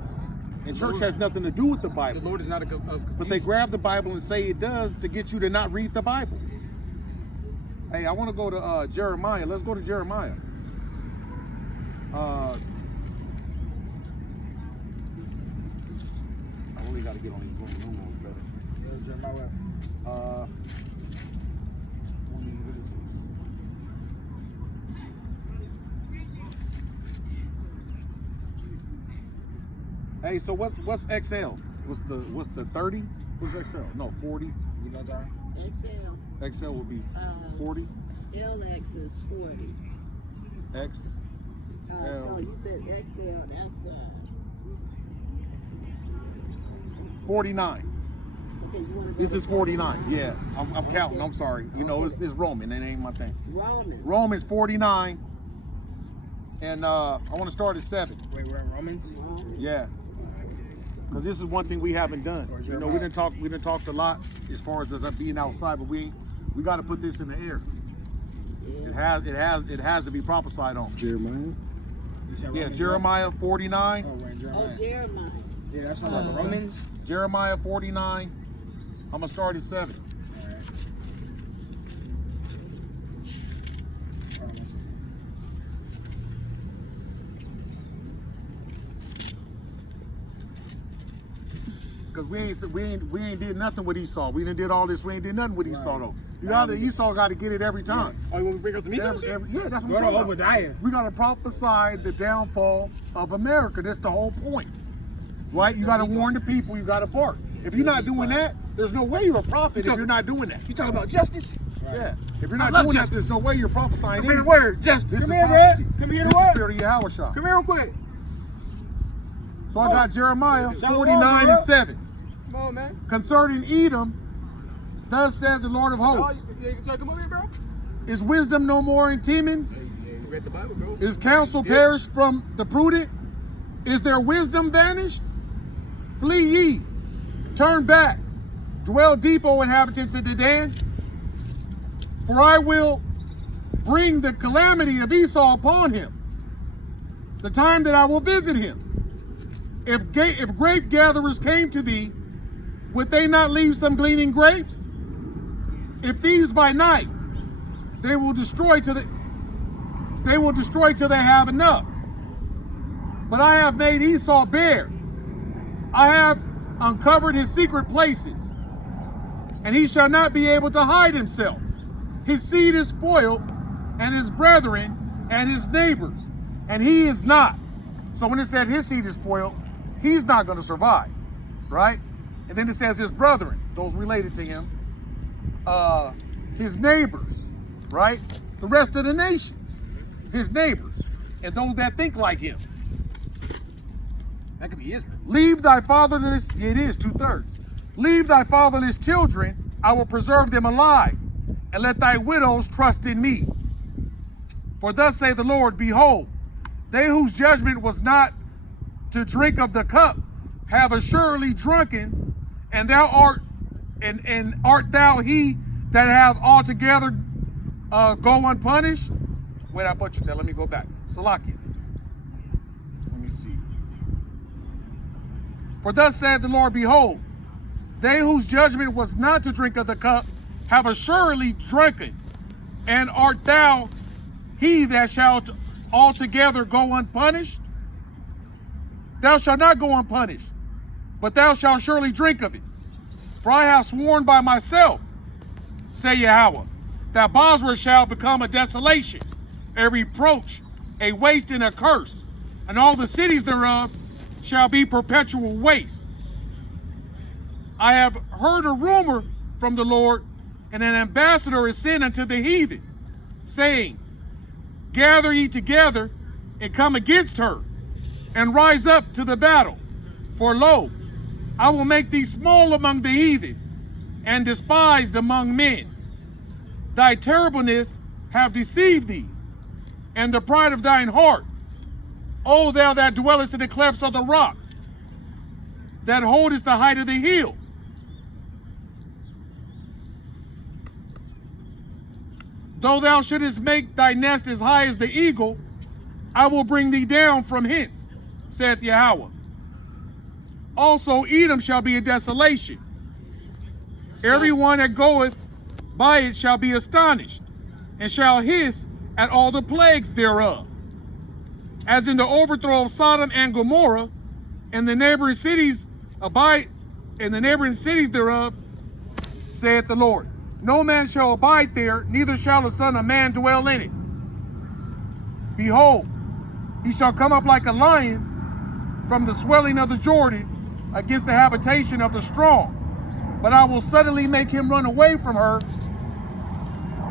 And church has nothing to do with the The Bible. Lord is not of confusion. But they grab the Bible and say it does to get you to not read the Bible. Hey, I want to go to Jeremiah. Let's go to Jeremiah. I really got to get on these green numerals better. Jeremiah. Hey, so what's XL? What's the 30? What's XL? No, 40. You know, John? XL. XL will be 40. LX is 40. X. So you said XL, that's 49. okay, you want to This is 49. Yeah, I'm counting. I'm sorry. You know, it's Roman. It ain't my thing. Romans. Romans 49. And I want to start at 7. Wait, we're in Romans? Yeah. Because this is one thing we haven't done. You know, we didn't talk a lot as far as us being outside, but we got to put this in the air. It has to be prophesied on. Jeremiah? Yeah, Jeremiah 49. Oh, we're in Jeremiah. Oh, Jeremiah. Yeah, that's what like Romans. Jeremiah 49. I'm gonna start at 7. Alright. Hold on one second. Because we ain't did nothing with Esau. We done did all this. We ain't did nothing with Esau though. Esau got to get it every time. Oh, you want me to bring up some Esau? Yeah, that's Go what to I'm talking about. Obadiah. We got to prophesy the downfall of America. That's the whole point, right? You got to warn the people. You got to bark. If you're not doing that, there's no way you're a prophet if you're not doing that. You talking about justice? Yeah. If you're not love doing that, justice. there's no way you're prophesying. Come here, the anything. word, justice. This is Come here, prophecy. Brad. Come here, This is what? the spirit of Yahushua. Come here real quick. So I got Jeremiah Shalom, 49 bro. and 7. Come on, man. Concerning Edom, thus said the Lord of hosts, You can come over here, bro. is wisdom no more in Teman? You read the Bible, bro. Is counsel perished from the prudent? Is their wisdom vanished? Flee ye, turn back, dwell deep, O inhabitants of Dedan. For I will bring the calamity of Esau upon him, the time that I will visit him. If grape gatherers came to thee, would they not leave some gleaning grapes? If thieves by night, they will destroy till they have enough. But I have made Esau bare. I have uncovered his secret places, and he shall not be able to hide himself. His seed is spoiled, and his brethren and his neighbors, and he is not. So when it says his seed is spoiled, he's not going to survive, right? And then it says his brethren, those related to him, his neighbors, right? The rest of the nations, his neighbors, and those that think like him. That could be Israel. Leave thy fatherless, it is 2/3. Leave thy fatherless children, I will preserve them alive, and let thy widows trust in me. For thus saith the Lord, behold, they whose judgment was not to drink of the cup have assuredly drunken, and thou art thou he that hath altogether go unpunished? Wait, I butchered that. Let me go back. Salakia. see. For thus said the Lord, behold, they whose judgment was not to drink of the cup have assuredly drunken, and art thou he that shalt altogether go unpunished? Thou shalt not go unpunished, but thou shalt surely drink of it. For I have sworn by myself, say Yahweh, that Bozrah shall become a desolation, a reproach, a waste and a curse, and all the cities thereof shall be perpetual waste. I have heard a rumor from the Lord, and an ambassador is sent unto the heathen, saying, gather ye together and come against her, and rise up to the battle. For lo, I will make thee small among the heathen, and despised among men. Thy terribleness have deceived thee, and the pride of thine heart. O thou that dwellest in the clefts of the rock, that holdest the height of the hill. Though thou shouldest make thy nest as high as the eagle, I will bring thee down from hence, saith Yahweh. Also Edom shall be a desolation. Everyone that goeth by it shall be astonished, and shall hiss at all the plagues thereof. As in the overthrow of Sodom and Gomorrah, and the neighboring cities thereof, saith the Lord. No man shall abide there, neither shall the son of man dwell in it. Behold, he shall come up like a lion from the swelling of the Jordan against the habitation of the strong. But I will suddenly make him run away from her.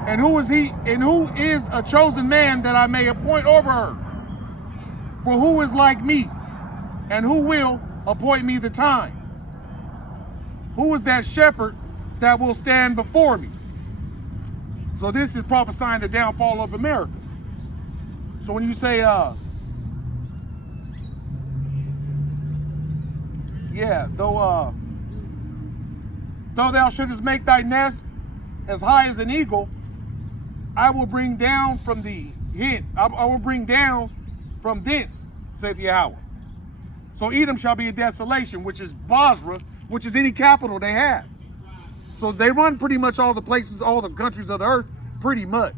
And who is he, and who is a chosen man that I may appoint over her? For who is like me, and who will appoint me the time? Who is that shepherd that will stand before me? So this is prophesying the downfall of America. So when you say, though thou shouldest make thy nest as high as an eagle, I will bring down from thee hence. I will bring down from thence, saith Yahweh. So Edom shall be a desolation, which is Bozrah, which is any capital they have. So they run pretty much all the places, all the countries of the earth, pretty much,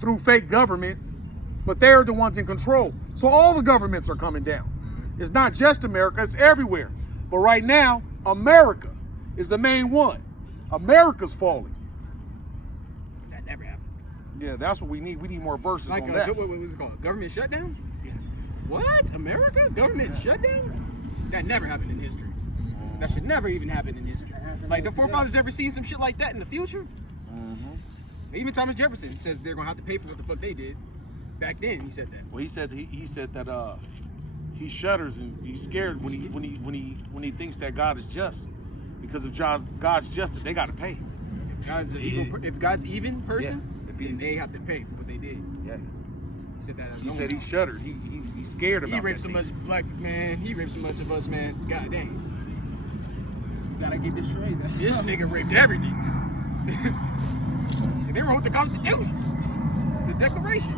through fake governments, but they're the ones in control. So all the governments are coming down. It's not just America, it's everywhere. But right now, America is the main one. America's falling. That never happened. Yeah, that's what we need. We need more verses Like on that. what was it called? Government shutdown? Yeah. What? America? Government shutdown? That never happened in history. That should never even happen in history. Like, the forefathers ever seen some shit like that in the future? Even Thomas Jefferson says they're gonna have to pay for what the fuck they did. Back then, he said that. Well, he said that he shudders and he's scared when he thinks that God is just, because if God's just, they got to pay. If God's even person, then they have to pay for what they did. Yeah. He said that. He said he shuddered. He's scared about. He raped so much black man. He raped so much of us, man. God dang. You gotta get this straight. This nigga raped everything. They wrote the Constitution, the Declaration.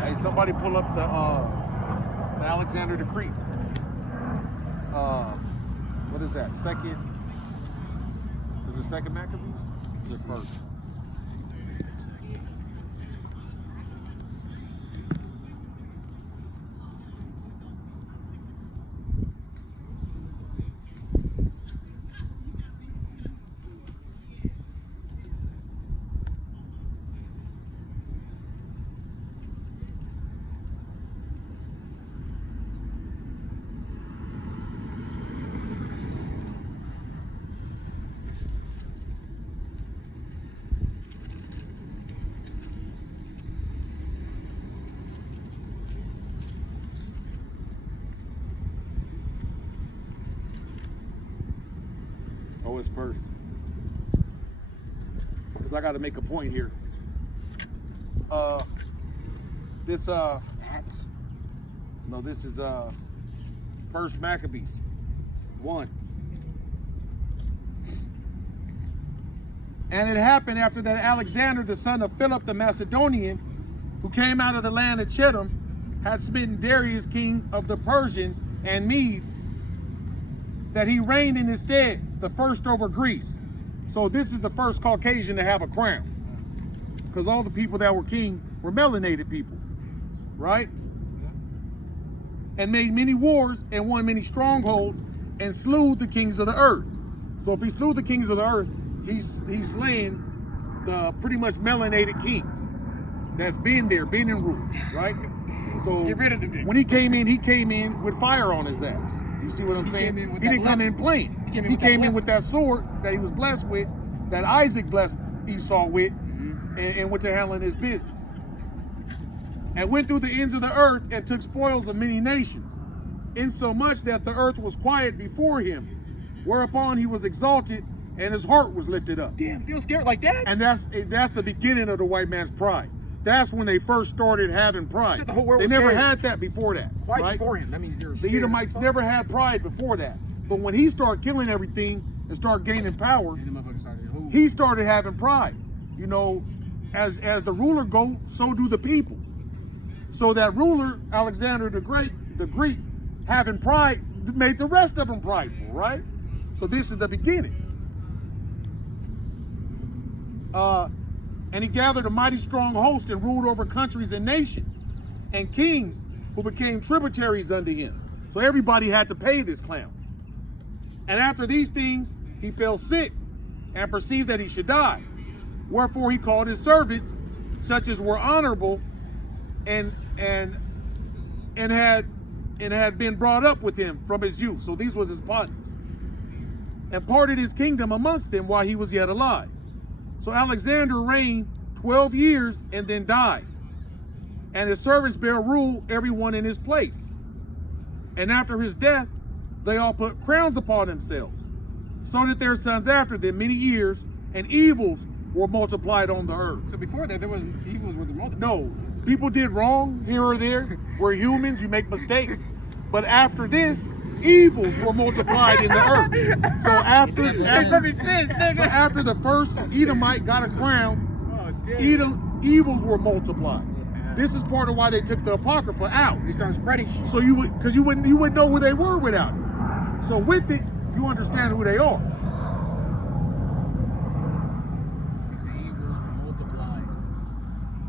Hey, somebody pull up the Alexander Decree. What is that? Second? Is it second Maccabees? Or is it first? Oh, it's first. Because I got to make a point here. This is First Maccabees 1. And it happened after that Alexander, the son of Philip the Macedonian, who came out of the land of Chittim, had smitten Darius, king of the Persians and Medes, that he reigned in his stead, the first over Greece. So this is the first Caucasian to have a crown, because all the people that were king were melanated people, right? And made many wars and won many strongholds and slew the kings of the earth. So if he slew the kings of the earth, he's slaying the pretty much melanated kings that's been there, been in rule, right? So Get rid of them. when he came in with fire on his ass. You see what I'm saying? came in with He that didn't come blessing. in playing. He came in He with that came in blessing. with that sword that he was blessed with, that Isaac blessed Esau with, and went to handling his business. And went through the ends of the earth and took spoils of many nations, insomuch that the earth was quiet before him, whereupon he was exalted and his heart was lifted up. Damn, feel scared like that? And that's the beginning of the white man's pride. That's when they first started having pride. Said the whole world They was never scared. had that before that. Quiet right? before him. That means they're The scared. Edomites never had pride before that. But when he started killing everything and started gaining power, And the motherfucker started, "Ooh." he started having pride. You know, as the ruler goes, so do the people. So that ruler, Alexander the Greek, having pride, made the rest of them prideful, right? So this is the beginning. And he gathered a mighty strong host and ruled over countries and nations, and kings who became tributaries unto him. So everybody had to pay this clown. And after these things, he fell sick and perceived that he should die. Wherefore he called his servants, such as were honorable and had been brought up with him from his youth. So these was his partners. And parted his kingdom amongst them while he was yet alive. So Alexander reigned 12 years and then died. And his servants bare rule, everyone in his place. And after his death, they all put crowns upon themselves, so that their sons after them many years, and evils were multiplied on the earth. So before that, there was evils with the multitude. No, people did wrong here or there. We're humans, you make mistakes. But after this, evils were multiplied in the earth. So after the first Edomite got a crown, evils were multiplied. This is part of why they took the Apocrypha out. They started spreading shit. So you wouldn't know who they were without it. So with it, you understand who they are. The evils were multiplied.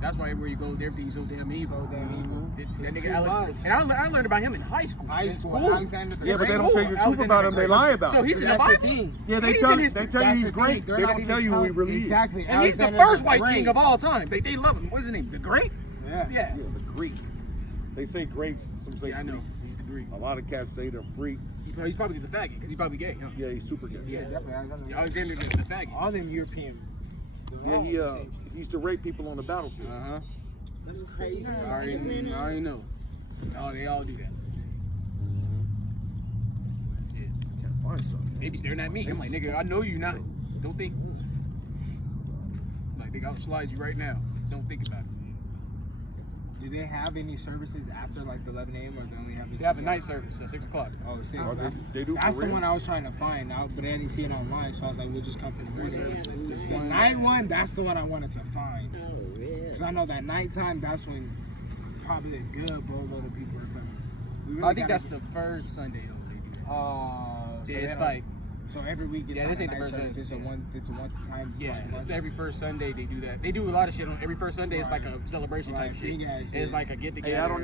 That's why everywhere you go, everything's so damn evil. That nigga Alex, and I learned about him in high school. Alexander the Yeah, but they don't Great. tell you the truth about him. They lie about So him. he's in the That's the Bible. thing. Yeah, they He's tell in you his- he's That's the great. thing. They're They not don't even tell you who he telling- really is. Exactly. And he's the Alexander first white Great. king of all time. They love him. What's his name? The Great? Yeah. Yeah. Yeah, the Greek. They say great. Some say Yeah, I know. Greek. He's the Greek. A lot of cats say they're freak. He's probably the faggot because he's probably gay, huh? Yeah, he's super gay. Yeah. Definitely. Alexander the faggot. All them European. Yeah, he used to rape people on the battlefield. Uh-huh. Them crazy. I already know. Oh, they all do that. Yeah. Can't find something. They be staring at me. I'm like, nigga, I know you not. Don't think. Like, nigga, I'll slide you right now. Don't think about it. Do they have any services after like the 11 a.m. or they only have? They have a night service at 6 o'clock. Oh, see, Oh, that's, they do for that's the real? one I was trying to find out, but I didn't see it online, so I was like, we'll just come for the Three morning. services. There's The one- night one, that's the one I wanted to find. Oh, really? Because I know that nighttime, that's when probably a good boatload of people are coming. We really I think gotta that's get- the first Sunday though. They do that. So Yeah, it's they don't- like so every week it's Yeah, not this a ain't the night first service. Sunday. It's a once time. yeah, like, it's Monday. every first Sunday they do that. They do a lot of shit on every first Sunday. It's like a celebration type Right, shit. big ass It's shit. like a get together. Hey, I don't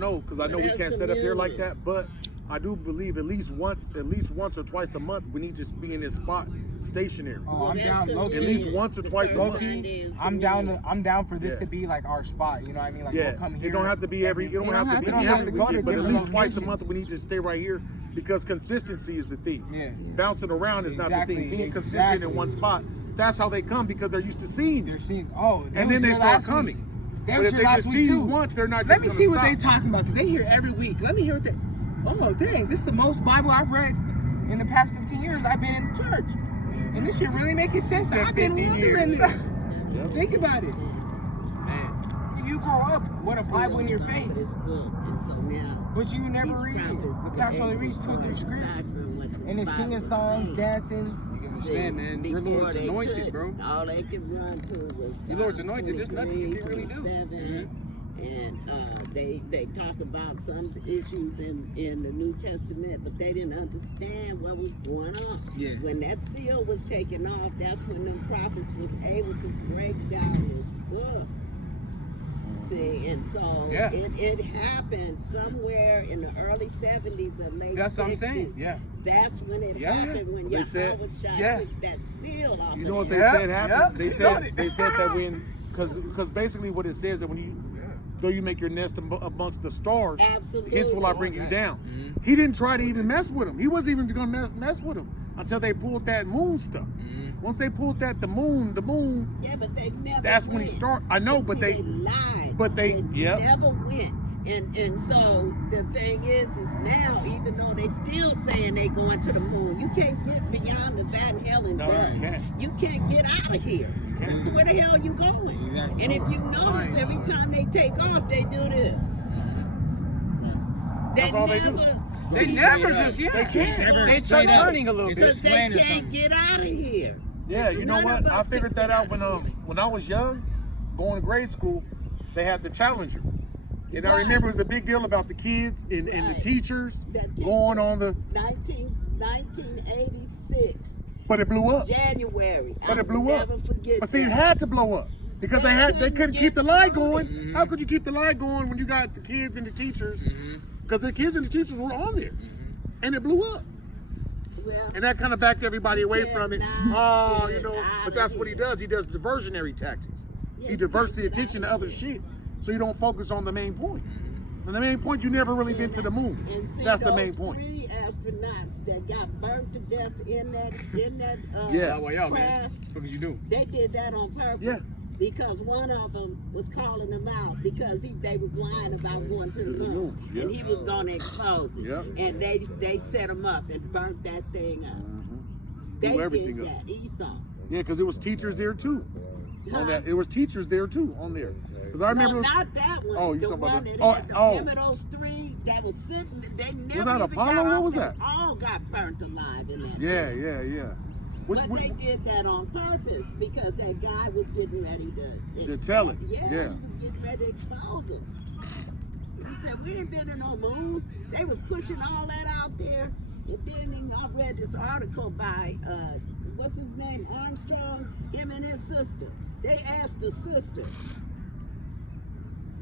know, because I know we That's can't the set up here like music. that, but I do believe at least once or twice a month we need to be in this spot stationary. Oh, I'm That's down the low At key. least once or twice a month. Sundays, I'm the down. music. I'm down for this Yeah. to be like our spot. You know what I mean? Like Yeah, we'll come here. it don't have to be every. It don't have to be we don't have every to go to weekend, but at different least twice a locations. month we need to stay right here because consistency is the thing. Yeah. Bouncing around is not the Exactly, thing. Being consistent in exactly. one spot. That's how they come because they're used to seeing you. They're seeing. Oh, And then they start coming. They But was if here they last just week see you too. once, they're not Let just me gonna see what stop. they talking about because they hear every week. Let me hear what they. Oh dang! This is the most Bible I've read in the past 15 years I've been in the church, and this shit really making sense. I've been 15 wondering years. this. Think about it. Man, You grow up with a Bible in your face, This book, and so now but you never these read it. prophets The are pastor only able reads 2 or 3 to scripts, decipher what the and they're Bible singing is songs, saying. dancing. you Understand, man. Your Lord's anointed, bro. All they could run to was Your Lord's anointed. There's nothing you can really do. 27, and they talk about some issues in the New Testament, but they didn't understand what was going on. Yeah. When that seal was taken off, that's when them prophets was able to break down this book. See, and so Yeah. it happened somewhere in the early 70s or late 60s. That's what I'm saying. Yeah. That's when it Yeah. happened, when They said- Yahweh Yeah. took that seal off. You know what of they it. said happened? Yep, she got it. They said that when, because basically what it says that when you, though you make your nest amongst the stars, Absolutely. hence will I bring you down. Mm-hmm. He didn't try to even mess with him. He wasn't even going to mess with him until they pulled that moon stuff. Mm-hmm. Once they pulled that the moon, Yeah, but they never that's when he went. started. I know, but See, they, lied. but they- yep. never went. And so the thing is now, even though they still saying they going to the moon, you can't get beyond the Van Halen No, you belt. can't. You can't get out of here. can't. So where the hell you going? Exactly. And if you notice, every time they take off, they do this. That's all they do. They never just, yeah. They can't. Never They straight start up. turning a little It's bit. Because they slander can't something. get out of here. Yeah, you know None what? of I us figured can that out get when I was young, going to grade school. They had the Challenger, and I Right. remember it was a big deal about the kids and the Right. teachers That going teacher. on the. 1986, But it blew up. January. But I it blew will up. Never forget But see, it that. had to blow up because they couldn't keep the light going. How could you keep the light going when you got the kids and the teachers? Because the kids and the teachers were on there, and it blew up. Well, And that kind of backed everybody away from it. Cannot Oh, get you know. out But that's of what he here. does. He does diversionary tactics. He Yeah. diverts the attention to other shit, so you don't focus on the main point. And the main point, you never really been to the moon. And see, That's the those main point. 3 astronauts that got burnt to death in that Yeah. Oh, well, y'all, craft, man. What you do? they did that on purpose. Yeah. Because one of them was calling them out because they was lying about going to the moon, Yep. and he was going to expose it. Yep. And they set him up and burnt that thing up. They Blew everything did up. that. Esau. Yeah, because it was teachers there too. On Huh? that, it was teachers there too on there. Because I remember. No, it was, not that one. Oh, you the talking about one that? that had the, Oh. remember those 3 that was sitting? They never Was that even Apollo? got What off was and that? All got burnt alive in that. yeah, thing. yeah. But they did that on purpose because that guy was getting ready To tell it, Yeah, yeah. he was getting ready to expose him. He said, we ain't been in no moon. They was pushing all that out there. And then I read this article by, what's his name, Armstrong, him and his sister. They asked the sister,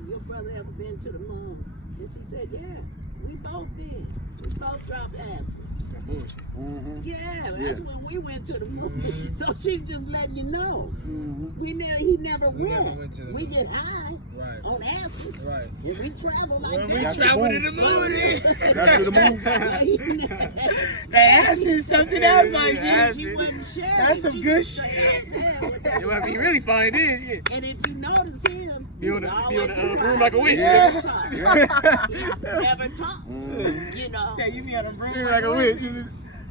your brother ever been to the moon? And she said, yeah, we both been. We both dropped acid. Mm-hmm. Yeah, that's when we went to the moon. So she just letting you know. He never We never went. went to the We moon. get high Right. on acid. Right. And we travel like When that. we Got the travel to moon. the moon, That's to the moon. that acid is something else, my Yeah, G. She wasn't sharing. That's some She good was shit. straight with that. You want to be really fine, then, yeah. And if you notice him, Be on the- he be on the, always room like a witch. Never talk. Never talk. You know. Yeah, you be on a broom You're like a witch. You just-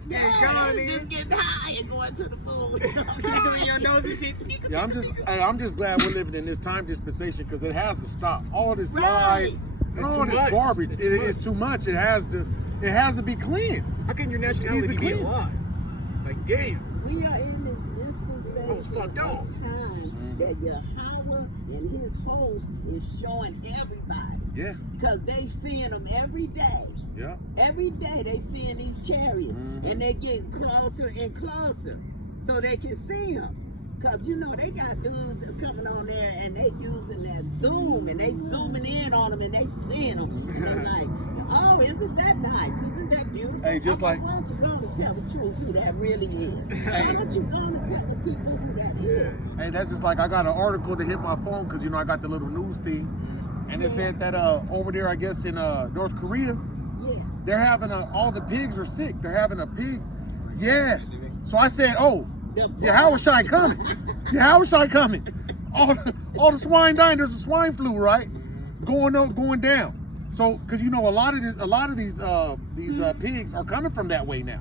Yeah, just getting high and going to the moon. doing your nose and shit. Yeah, I'm just glad we're living in this time dispensation because it has to stop. All this Right. lies and It's all too this much. garbage. It's too It's too much. It has to be cleansed. How can your It needs nationality to be a clean. lie? Like, damn. We are in this dispensation It's fucked of up. time that Yahweh and his host is showing everybody. Yeah, Because they seeing them every day. yeah. Every day they seeing these chariots. Mhm. And they getting closer and closer so they can see them. Because, you know, they got dudes that's coming on there and they using that zoom and they zooming in on them and they seeing them. And they're like, oh, isn't that nice? Isn't that beautiful? Hey, just I said, like- why don't you go and tell the truth who that really is? Why don't you go and tell the people who that is? Hey, that's just like I got an article to hit my phone because I got the little news thing, and it said that over there, I guess in North Korea, Yeah. they're having all the pigs are sick. They're having a pig. Yeah. So I said, oh, yeah, how was I coming? Yeah, how was I coming? All the swine dying. There's a swine flu, right? Going down. So, because a lot of these pigs are coming from that way now.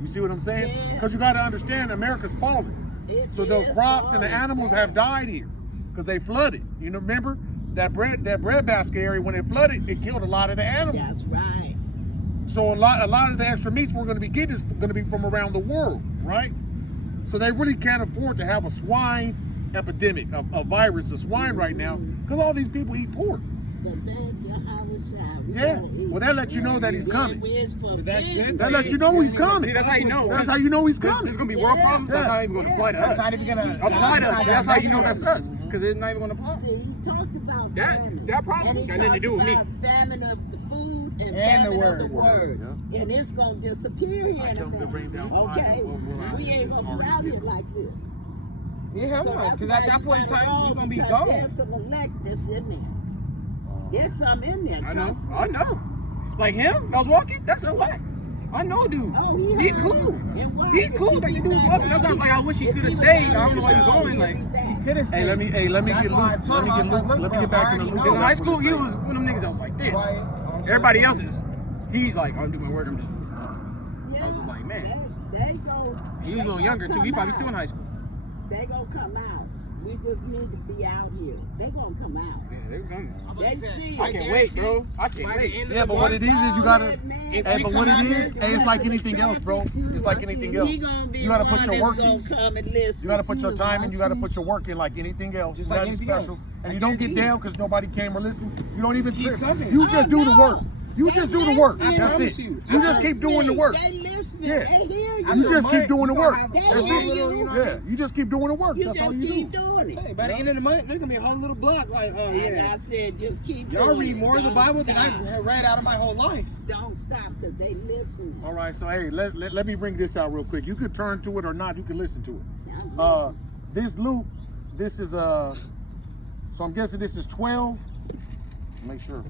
You see what I'm saying? Yeah. Because you got to understand, America's falling. It So the is crops and the hard. animals have died here because they flooded. You know, remember that bread basket area when it flooded, it killed a lot of the animals. That's right. So a lot of the extra meats we're going to be getting is going to be from around the world, right? So they really can't afford to have a swine epidemic, a virus of swine right now, because all these people eat pork. But Yeah, well, that lets you know that he's coming. That's good. That lets you know he's coming. See, that's how you know. That's how you know he's There's coming. gonna be world problems. That's Yeah. not even gonna apply to us. That's not even gonna apply to us. That's how you know that's us, because it's not even gonna apply. See, he talked about That- famine. that problem And he got nothing to talked do with me. about famine of the food and And famine the of word. the word. And it's gonna disappear here in a come to bring down minute. fire. Okay? Well, We ain't gonna be out here like this. Yeah, So that's because why at that you point in gotta time, roll, you're gonna be because gone. There's some electus in there. There's some in there. I know. trust me. I know. Like him, I was walking. That's a lot. I know, dude. Oh, He heard. cool. And why He did cool. you Like the do dude was that? walking. That's why I was like, I wish he could have stayed. I don't know why you going. Like, Could have Hey, let me get Luke. Let me get back in the loop. because in high school, he was one of them niggas that was like this. Everybody else is. He's like, I'm doing my work. I'm just. Yeah, I was just like, man. They go. He was a little younger too. He probably still in high school. They gonna come out. We just need to be out here. They gonna come out. Yeah, they were coming. They see I it. can't wait, bro. I can't wait. Yeah, but what it is you gotta. Man, Hey, but what it is, hey, it's like anything else, bro. It's like anything else. he gonna be You gotta put one your that's work in. gonna come and listen. You gotta put your time in. You gotta put your work in like anything else. Just Nothing like anything special. else. And I you don't get guarantee down because nobody came or listened. You don't even trip. coming. You just do the work. You They just do the work. listening. That's promise it. you. You just keep doing the work. They listening. Yeah. They hear you. You just keep doing the work. They That's hear it. you. Yeah, you just keep doing the work. You That's just all you keep do. doing it. Hey, by the end of the month, there's gonna be a whole little block like, oh And yeah. I said, just keep Y'all doing read it. more of the Don't Bible than stop. I read out of my whole life. Don't stop because they listen. All right, so hey, let me bring this out real quick. You could turn to it or not. You can listen to it. This loop, this is so I'm guessing this is 12. Make sure.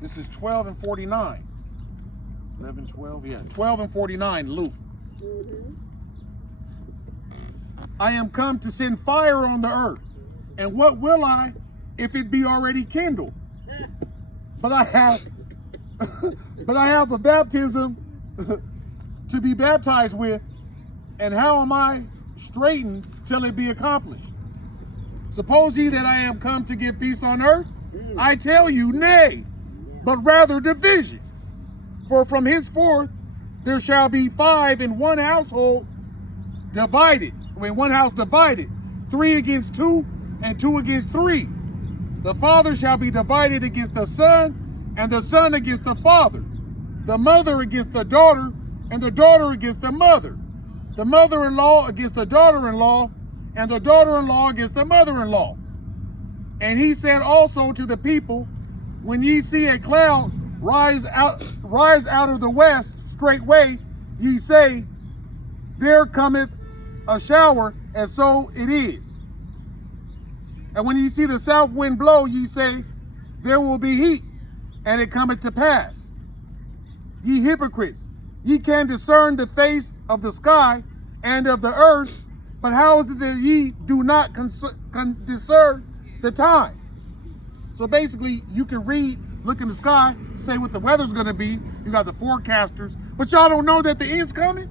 This is 12 and 49. 11, 12, yeah. 12 and 49 loop. I am come to send fire on the earth. And what will I if it be already kindled? But I have a baptism to be baptized with, and how am I straitened till it be accomplished? Suppose ye that I am come to give peace on earth? I tell you, nay, but rather division. For from henceforth there shall be 5 in one household divided. One house divided, 3 against 2, and 2 against 3. The father shall be divided against the son, and the son against the father. The mother against the daughter, and the daughter against the mother. The mother-in-law against the daughter-in-law, and the daughter-in-law against the mother-in-law. And he said also to the people, when ye see a cloud rise out of the west straightway, ye say, there cometh a shower, and so it is. And when ye see the south wind blow, ye say, there will be heat, and it cometh to pass. Ye hypocrites, ye can discern the face of the sky and of the earth, but how is it that ye do not discern the time? So basically, you can read, look in the sky, say what the weather's gonna be. You got the forecasters, but y'all don't know that the end's coming.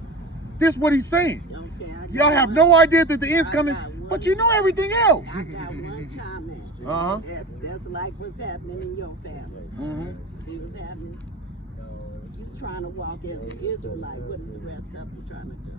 This is what he's saying. Y'all have no idea that the end's coming, but you know everything else. I got one comment. Uh-huh. That's like what's happening in your family. See what's happening? You trying to walk as an Israelite. What is the rest of you trying to do?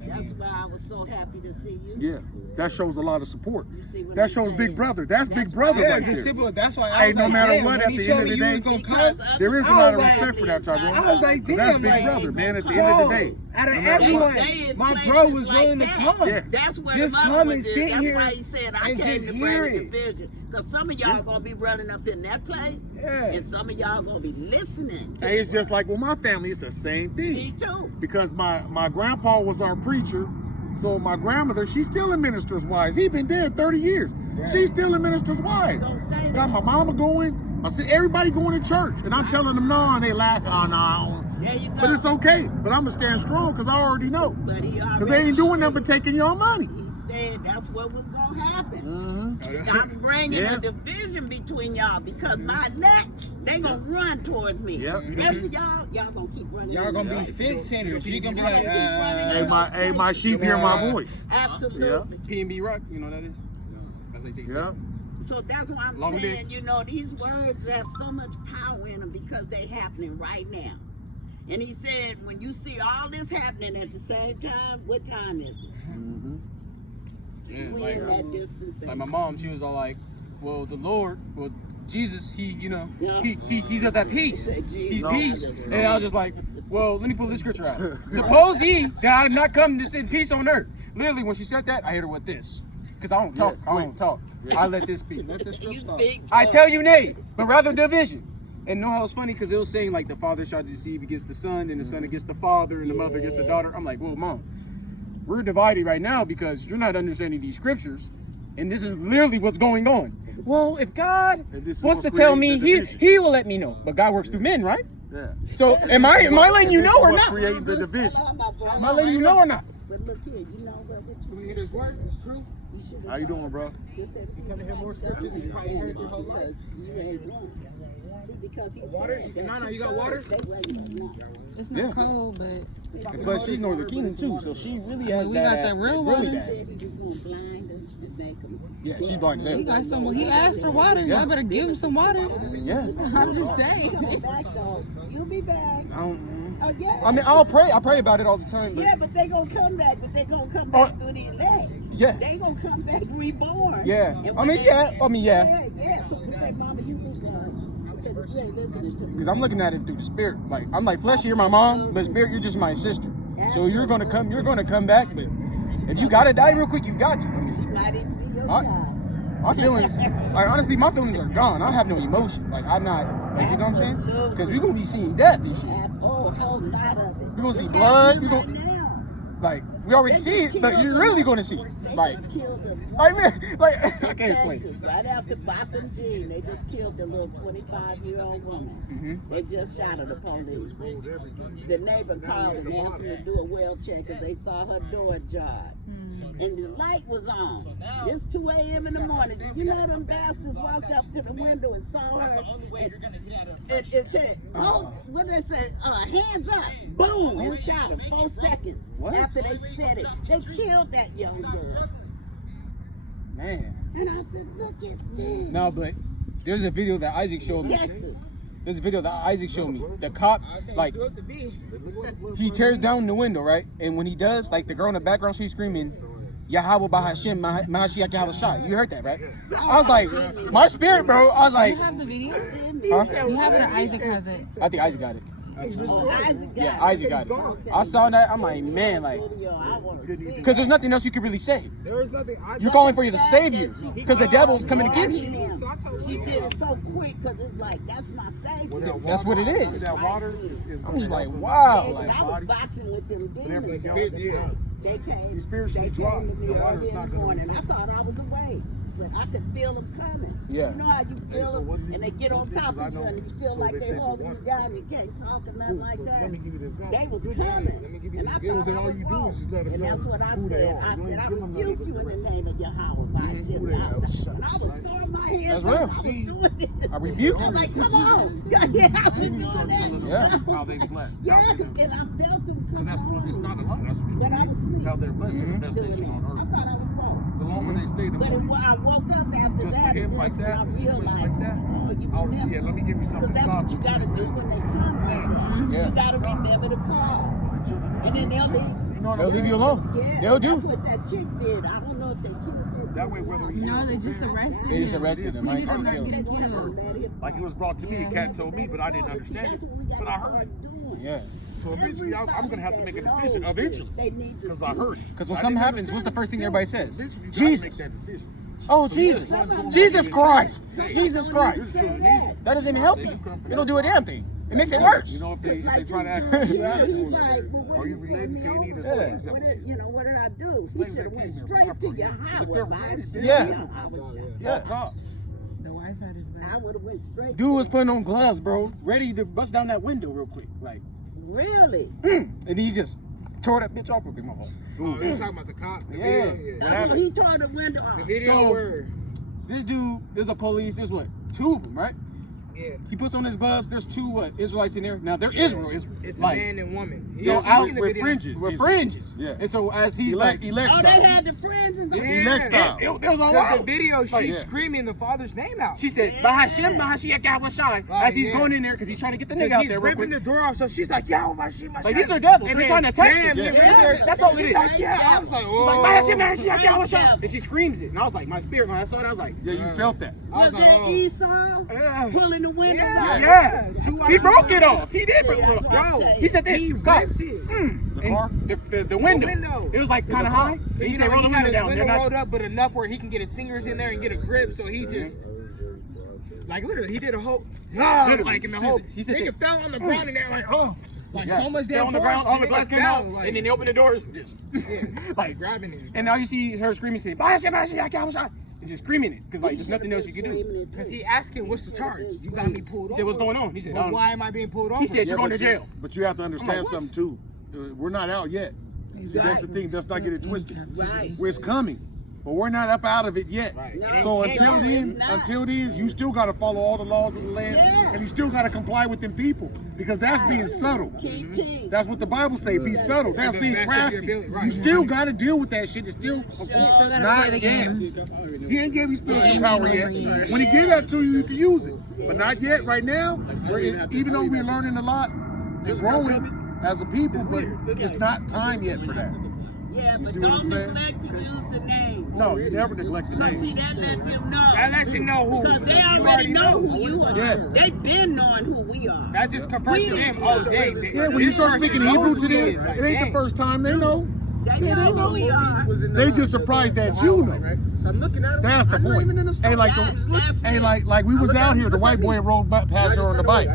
That's why I was so happy to see you. Yeah, that shows a lot of support. You see what That I'm shoes saying? Big Brother. That's Big Brother Yeah, right just there. simple. That's why I Hey, was no like, matter damn, what, when at he the told end me of the you was day, gonna come, There is a I lot of was like- respect for that, Tyrone. I was like, 'Cause that's damn, Big like, Brother, man. At the bro, end of the day, out of no matter everyone, what. They in my places bro was like willing to that. come. Yeah. That's where Just the mother come was and at. sit That's here why he said I and came just to hear bring a it. division. Because some of y'all gonna be running up in that place, Yeah. and some of y'all gonna be listening. To Hey, it's just like with my family, it's the same me thing. too. Because my grandpa was our preacher, so my grandmother, she's still a minister's wife. He been dead 30 years. She's still a minister's wife. Don't stay Got my mama going. I see everybody going to church, and I'm telling them no, and they laugh. Oh no. There you go. But it's okay. But I'm gonna stand strong because I already know. But he Because they ain't doing nothing but taking your money. He said that's what was gonna happen. Mm-hmm. I'm bringing Yeah. a division between y'all because my next, they gonna run towards me. Yep. Rest of y'all gonna keep running. Y'all gonna be fit senators. You gonna be like, Hey, my sheep hear my voice. Absolutely. P&B Rock, you know what that is? That's like Yeah. So that's why I'm Long saying, dick. you know, these words have so much power in them because they happening right now. And he said, when you see all this happening at the same time, what time is it? Mm-hmm. Yeah, We like, in that dispensation. like my mom, she was all like, well, the Lord, well, Jesus, he, you know, Yeah. he's at that peace. Say He's Jesus. peace. And I was just like, well, let me pull this scripture out. Suppose ye that I have not come to send peace on earth. Literally, when she said that, I hit her with this. Because I don't talk. I don't talk. I let this speak. You speak. I tell you nay, but rather division. And know how it's funny because it was saying like the father shall deceive against the son, and the son against the father, and the mother against the daughter. I'm like, well, mom, we're divided right now because you're not understanding these scriptures, and this is literally what's going on. Well, if God And this is wants to what tell created me, the division. he will let me know. But God works through men, right? Yeah. So am I letting you This know is or what's not? creating the division. Am I letting you know or not? But look here, you know what? You hear this word? It's true. How you doing, bro? You come to hear more scriptures than you probably heard your whole life. You ain't wrong. See, because he Water? said that Nana, you got water? It's Yeah. not cold, but And plus, she's Northern Kingdom too, so she really has We that. got the real really water. bad. Said he was gonna blind us to make him. Yeah, she's blind as he hell. got some. He asked for water. Yeah. Y'all better give him some water. Yeah. I'm just saying. Come back, though. You'll be back. Oh, yeah. I mean, I'll pray. I pray about it all the time. But Yeah, but they gonna come back, but they gonna come back through the elect. yeah. They gonna come back reborn. Yeah. And I when mean, they- yeah. I mean, yeah. Yeah. So you say, Mama, you was I said, but you ain't listening to me. Because I'm looking at it through the spirit. Like I'm like flesh, you're my mom, but spirit, you're just my sister. So you're gonna come back. But if you gotta die real quick, you got to. I mean, She might even be your I- child. my feelings, like honestly, my feelings are gone. I have no emotion. Like I'm not, like you know what I'm saying? Because we're gonna be seeing death and shit. Oh, a whole lot of it. We gonna see It's blood, happening we right gonna- now. Like we already They see just it, but killed you're them. really gonna see it. They Like, just killed them. I mean, like I can't Texas, explain. right after Bop and Jean, they just killed the little 25-year-old woman. Mm-hmm. They just shot at the police. The neighbor called and asked them to do a well check because they saw her door ajar. And the light was on. It's 2 a.m. in the morning. You know them bastards walked up to the window and saw her. It said, oh, what did they say? Hands up. Boom. And shot her 4 seconds What? after they said it. They killed that young girl. Man. And I said, look at this. No, but there's a video that Isaac showed me. Texas. There's a video that Isaac showed me. The cop, like, he tears down the window, right? And when he does, like, the girl in the background, she's screaming, Yahweh Bahashim, Mahashiach Yahawashi. You heard that, right? I was like, my spirit, bro. I was like, You have the video? huh? You have it or Isaac has it? I think Isaac got it. Oh, Isaac got Yeah, Isaac got it. I saw that. I'm like, man, like, because there's nothing else you can really say. There is nothing. You're calling for you to save you because the devil's coming against you. She did it so quick because it's like, that's my savior. That's what it is. That water is I'm just like, wow. When Like, I was boxing with them demons, Yeah. they came. He's spiritually they dry. came to me The water's early in not the gonna morning. I thought I was awake, but I could feel them coming. Yeah. You know how you feel so them, one thing- and they get on one thing, top 'cause I of you, know- and you feel so like they they say holding for you one- down. You can't talk or nothing like that. Let me give you this water. They was Good coming, job. and I good. thought Then I all was you do wrong. is just let them And know that's what I who they said. are. I You said, ain't I give them no rebuke you in the name of Yahweh. By Hashem, who they are. Yahweh. And I was throwing my hands That's up. real. I was doing it. I rebuke I'm you. like, come on. Yeah, I was doing that. Yeah. How they blessed. Yeah, How they and I felt them Because that's what it's not a lot. That's what you But I was asleep. How they're blessed in the best doing nation it. on I earth. thought I was wrong. The longer they stay, the But more. when I woke up after Just that, for him like that's when that, I a situation realized, like that, oh, you I would see remember. it. Let me give you something. Because that's what you got to do when they come like that. Yeah. You got to remember to call. And then they'll leave. You know what They'll I'm leave you saying? alone. Yeah, They'll that's do. what that chick did. I don't know if they killed it. That way, whether you No, they just arrested They just him. arrested him. He Like, did I'm not killing get him. killed. like it was brought to me, a cat told me, but I didn't understand it. But I heard it. Yeah. So eventually, I'm going to have to make a decision. Eventually, because I heard it. Because when I something didn't happens, what's the understand first thing it. everybody says? Eventually, you gotta make Jesus. that decision. Oh, Jesus. Jesus Christ. Jesus Christ. That doesn't even help you. It don't do a damn thing. It makes it worse. You know, if they try to ask you, ask them, are you related to any of the slaves that was here? You know, what did I do? He Slaves should have that went came here straight from to Africa. Yahweh. If they're by related, Hashem, Yeah. Yahweh. Yeah. Off top. The Wi-Fi is I right. would have went straight. Dude was putting on gloves, bro, ready to bust down that window real quick. Like, Really? and he just tore that bitch off with him. Oh, you talking about the cop? The Yeah. video? So he tore the window off. The video So- where This dude, there's a police, there's what, 2 of them, right? Yeah. He puts on his gloves. There's two Israelites in there. Now they're Israel. It's like, a man and woman. So Yes, out seen the with video. fringes. With fringes. Yeah. And so as he's Elect Oh, style. they had the fringes on. Elect style. it was all The out. video, she's yeah. screaming the father's name out. She said, Bahashim, Bahashia, Gawashai, as he's yeah. going in there because he's trying to get the nigga Because out he's there real ripping quick. the door off, so she's like, yo, my shit, my shit. Like, these are devils. And They're then, trying to attack damn, you. the Yeah. razor- That's all it she's is. like, yeah. I was like, She's oh. like, Bahashim, Bahashia, Gawashai. And she screams it. And I was like, my spirit, when I saw it, I was like, Yeah, you felt that. I Was was like, that oh. Esau pulling the windows off? yeah. Two He out broke of it off. He did break Yeah, it that's what I'm off. saying. He said this. He God. ripped it. The window. window. It was like kind of high. And he You said, know, roll he the got window his down. window They're not- rolled up, but enough where he can get his fingers in there and get a grip. So he just, like, literally, he did a whole, like, in the whole, He said nigga this. fell on the ground and they're like, oh, like Yeah. so much Fell damn on the force, ground, all the nigga glass came fell, out, like, and then they opened the doors. Just, like grabbing it. and now you see her screaming, saying, Bahashim, Bahashia, Gawashai. And just screaming it because like there's nothing else you can do. Because he asking, what's the charge? You got me pulled He over. said, what's going on? He said, But why am I being pulled over? He said, you're going to jail. But you have to understand what? something too. We're not out yet. See, that's the thing. Let's not get it twisted. Right. It's coming, but we're not up out of it yet. Right. So It until can't. then, It's not. you still got to follow all the laws of the land, Yeah. and you still got to comply with them people because that's being subtle. King. That's what the Bible say. Be subtle. That's the being best of your crafty. ability, right. You still got to deal with that shit. It's still gotta not play the yet. game. He ain't gave you spiritual Yeah, power ain't yet. never When he give that to you, you can use it. But not yet. Right now, even though we're learning a lot and growing as a people, but it's not time yet for that. Yeah, You but see what I'm don't saying? neglect to use the name. No, you never neglect the But see, name. that let them know. That lets him know who. Because they You already know who you are. Yeah. They've been knowing who we are. That just confirms to them, oh, dang. Yeah, when you start speaking Hebrew to them, it ain't the first time they know. They Yeah, know they who we are. They just surprised that you know. That's the point. Ain't like we was out here. The white boy rode past her on the bike.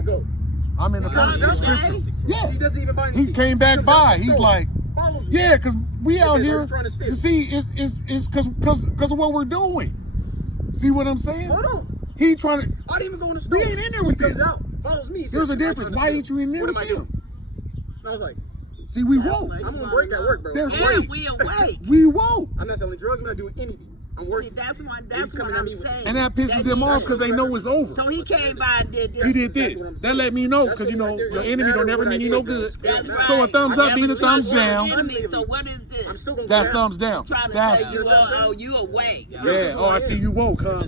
I'm in the front of the description. Yeah. He came back by. He's like, yeah, because we out here. You see, it's because of what we're doing. See what I'm saying? Hold on. He trying to. I didn't even go in the store. We ain't in there with He comes them. out, follows me. There's a difference. Why ain't you in there What with am I doing? them? I was like, See, we woke. I'm on break at work, bro. They're Yeah, asleep. we awake. We woke. I'm not selling drugs. I'm not doing anything. I'm See, working. that's what He's coming at I'm me with- saying. And that pisses them off because they know it's over. So he came by and did this. He did this. That let me know because you know your enemy don't ever mean you no good. That's right. So a thumbs up I mean a never thumbs trust your down. enemy, so what is this? I'm still gonna That's grab- thumbs down. Trying to That's tell you, oh, you awake. yeah. Oh, I see you woke, huh?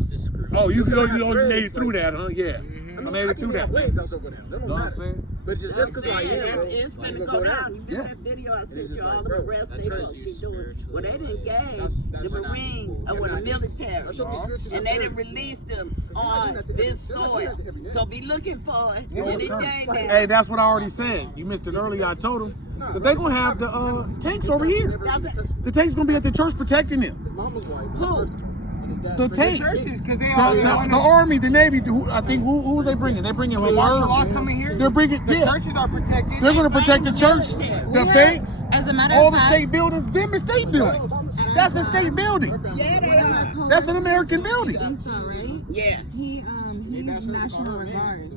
Oh, you made it through that, huh? Yeah. I made it through that. Waves also go down. That don't Know what I'm matter. saying? But just because I am, bro, It's I'm finna gonna go down. You Yeah. see that video I sent just you, all like, the bro, rest that's they crazy. supposed to be doing. Well, they didn't engage That's the Marines or with the military. And they didn't release them on this soil. So be looking for it. Anything Hey, that. that's what I already said. You missed it earlier. I told them that they're gonna have the tanks over here. The tanks gonna be at the church protecting them. mama's wife. Who? The tanks. Because they all The Army, the Navy. I think who are they bringing? They're bringing martial law reserves. coming here. They're bringing. The Yeah. churches are protected. They're gonna protect the church, the banks, As a matter all of the fact, state buildings. Them are state buildings. That's a state building. Yeah, they are. That's an American building. Yeah. he's National Guard.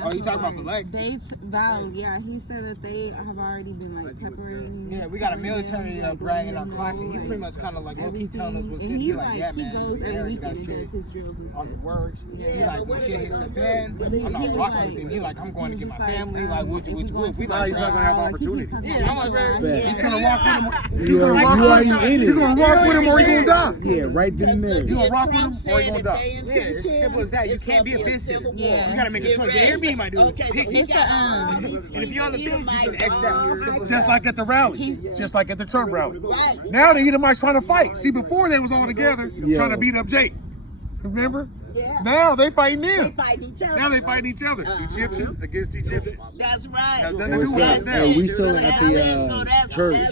Oh, you talking about the leg? They vowed, yeah. He said that they have already been like preparing. Yeah, we got a military bragging on class, and he pretty much kind of like low-key telling us what's good. He like, yeah, man, they already got shit on the works. He like, when shit hits the fan, I'm not rocking with him. He like, I'm going to get my family. Like, what you? We Nah, like, he's not gonna have opportunity. yeah, I'm like, bro. He's gonna walk with him. He's You gonna rock already with him. in He's it. gonna rock with him or he gonna die. Yeah, right then and there. You gonna rock with him or he gonna die. Yeah, it's as simple as that. You can't be a fence sitter. Yeah. You gotta make a choice. The Airbnb might do it. Pick It's it. the And if you're on the fence, you can X that. It's simple as Just that. like at the rally, just like at the Trump rally. Now the Edomites trying to fight. See, before they was all together trying to beat up Jake. Remember? Yeah. Now they fighting them. Fight each other. Now they fighting each other. Egyptian against Egyptian. That's right. Has nothing to do with us now. Hey, we still at the church.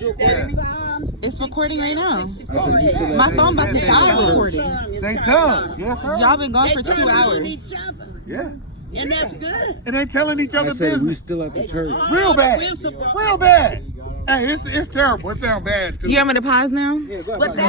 It's recording right now. I said, you still My at phone about to They stop tongue. recording. They tongue. Yes, sir. Y'all been gone for They 2 turn on hours. each other. Yeah. And that's good. And they telling each I other said, we business. still at the church. Real bad. We're supposed- Real bad. Hey, it's terrible. It sounds bad too. You want me to pause now? What's that?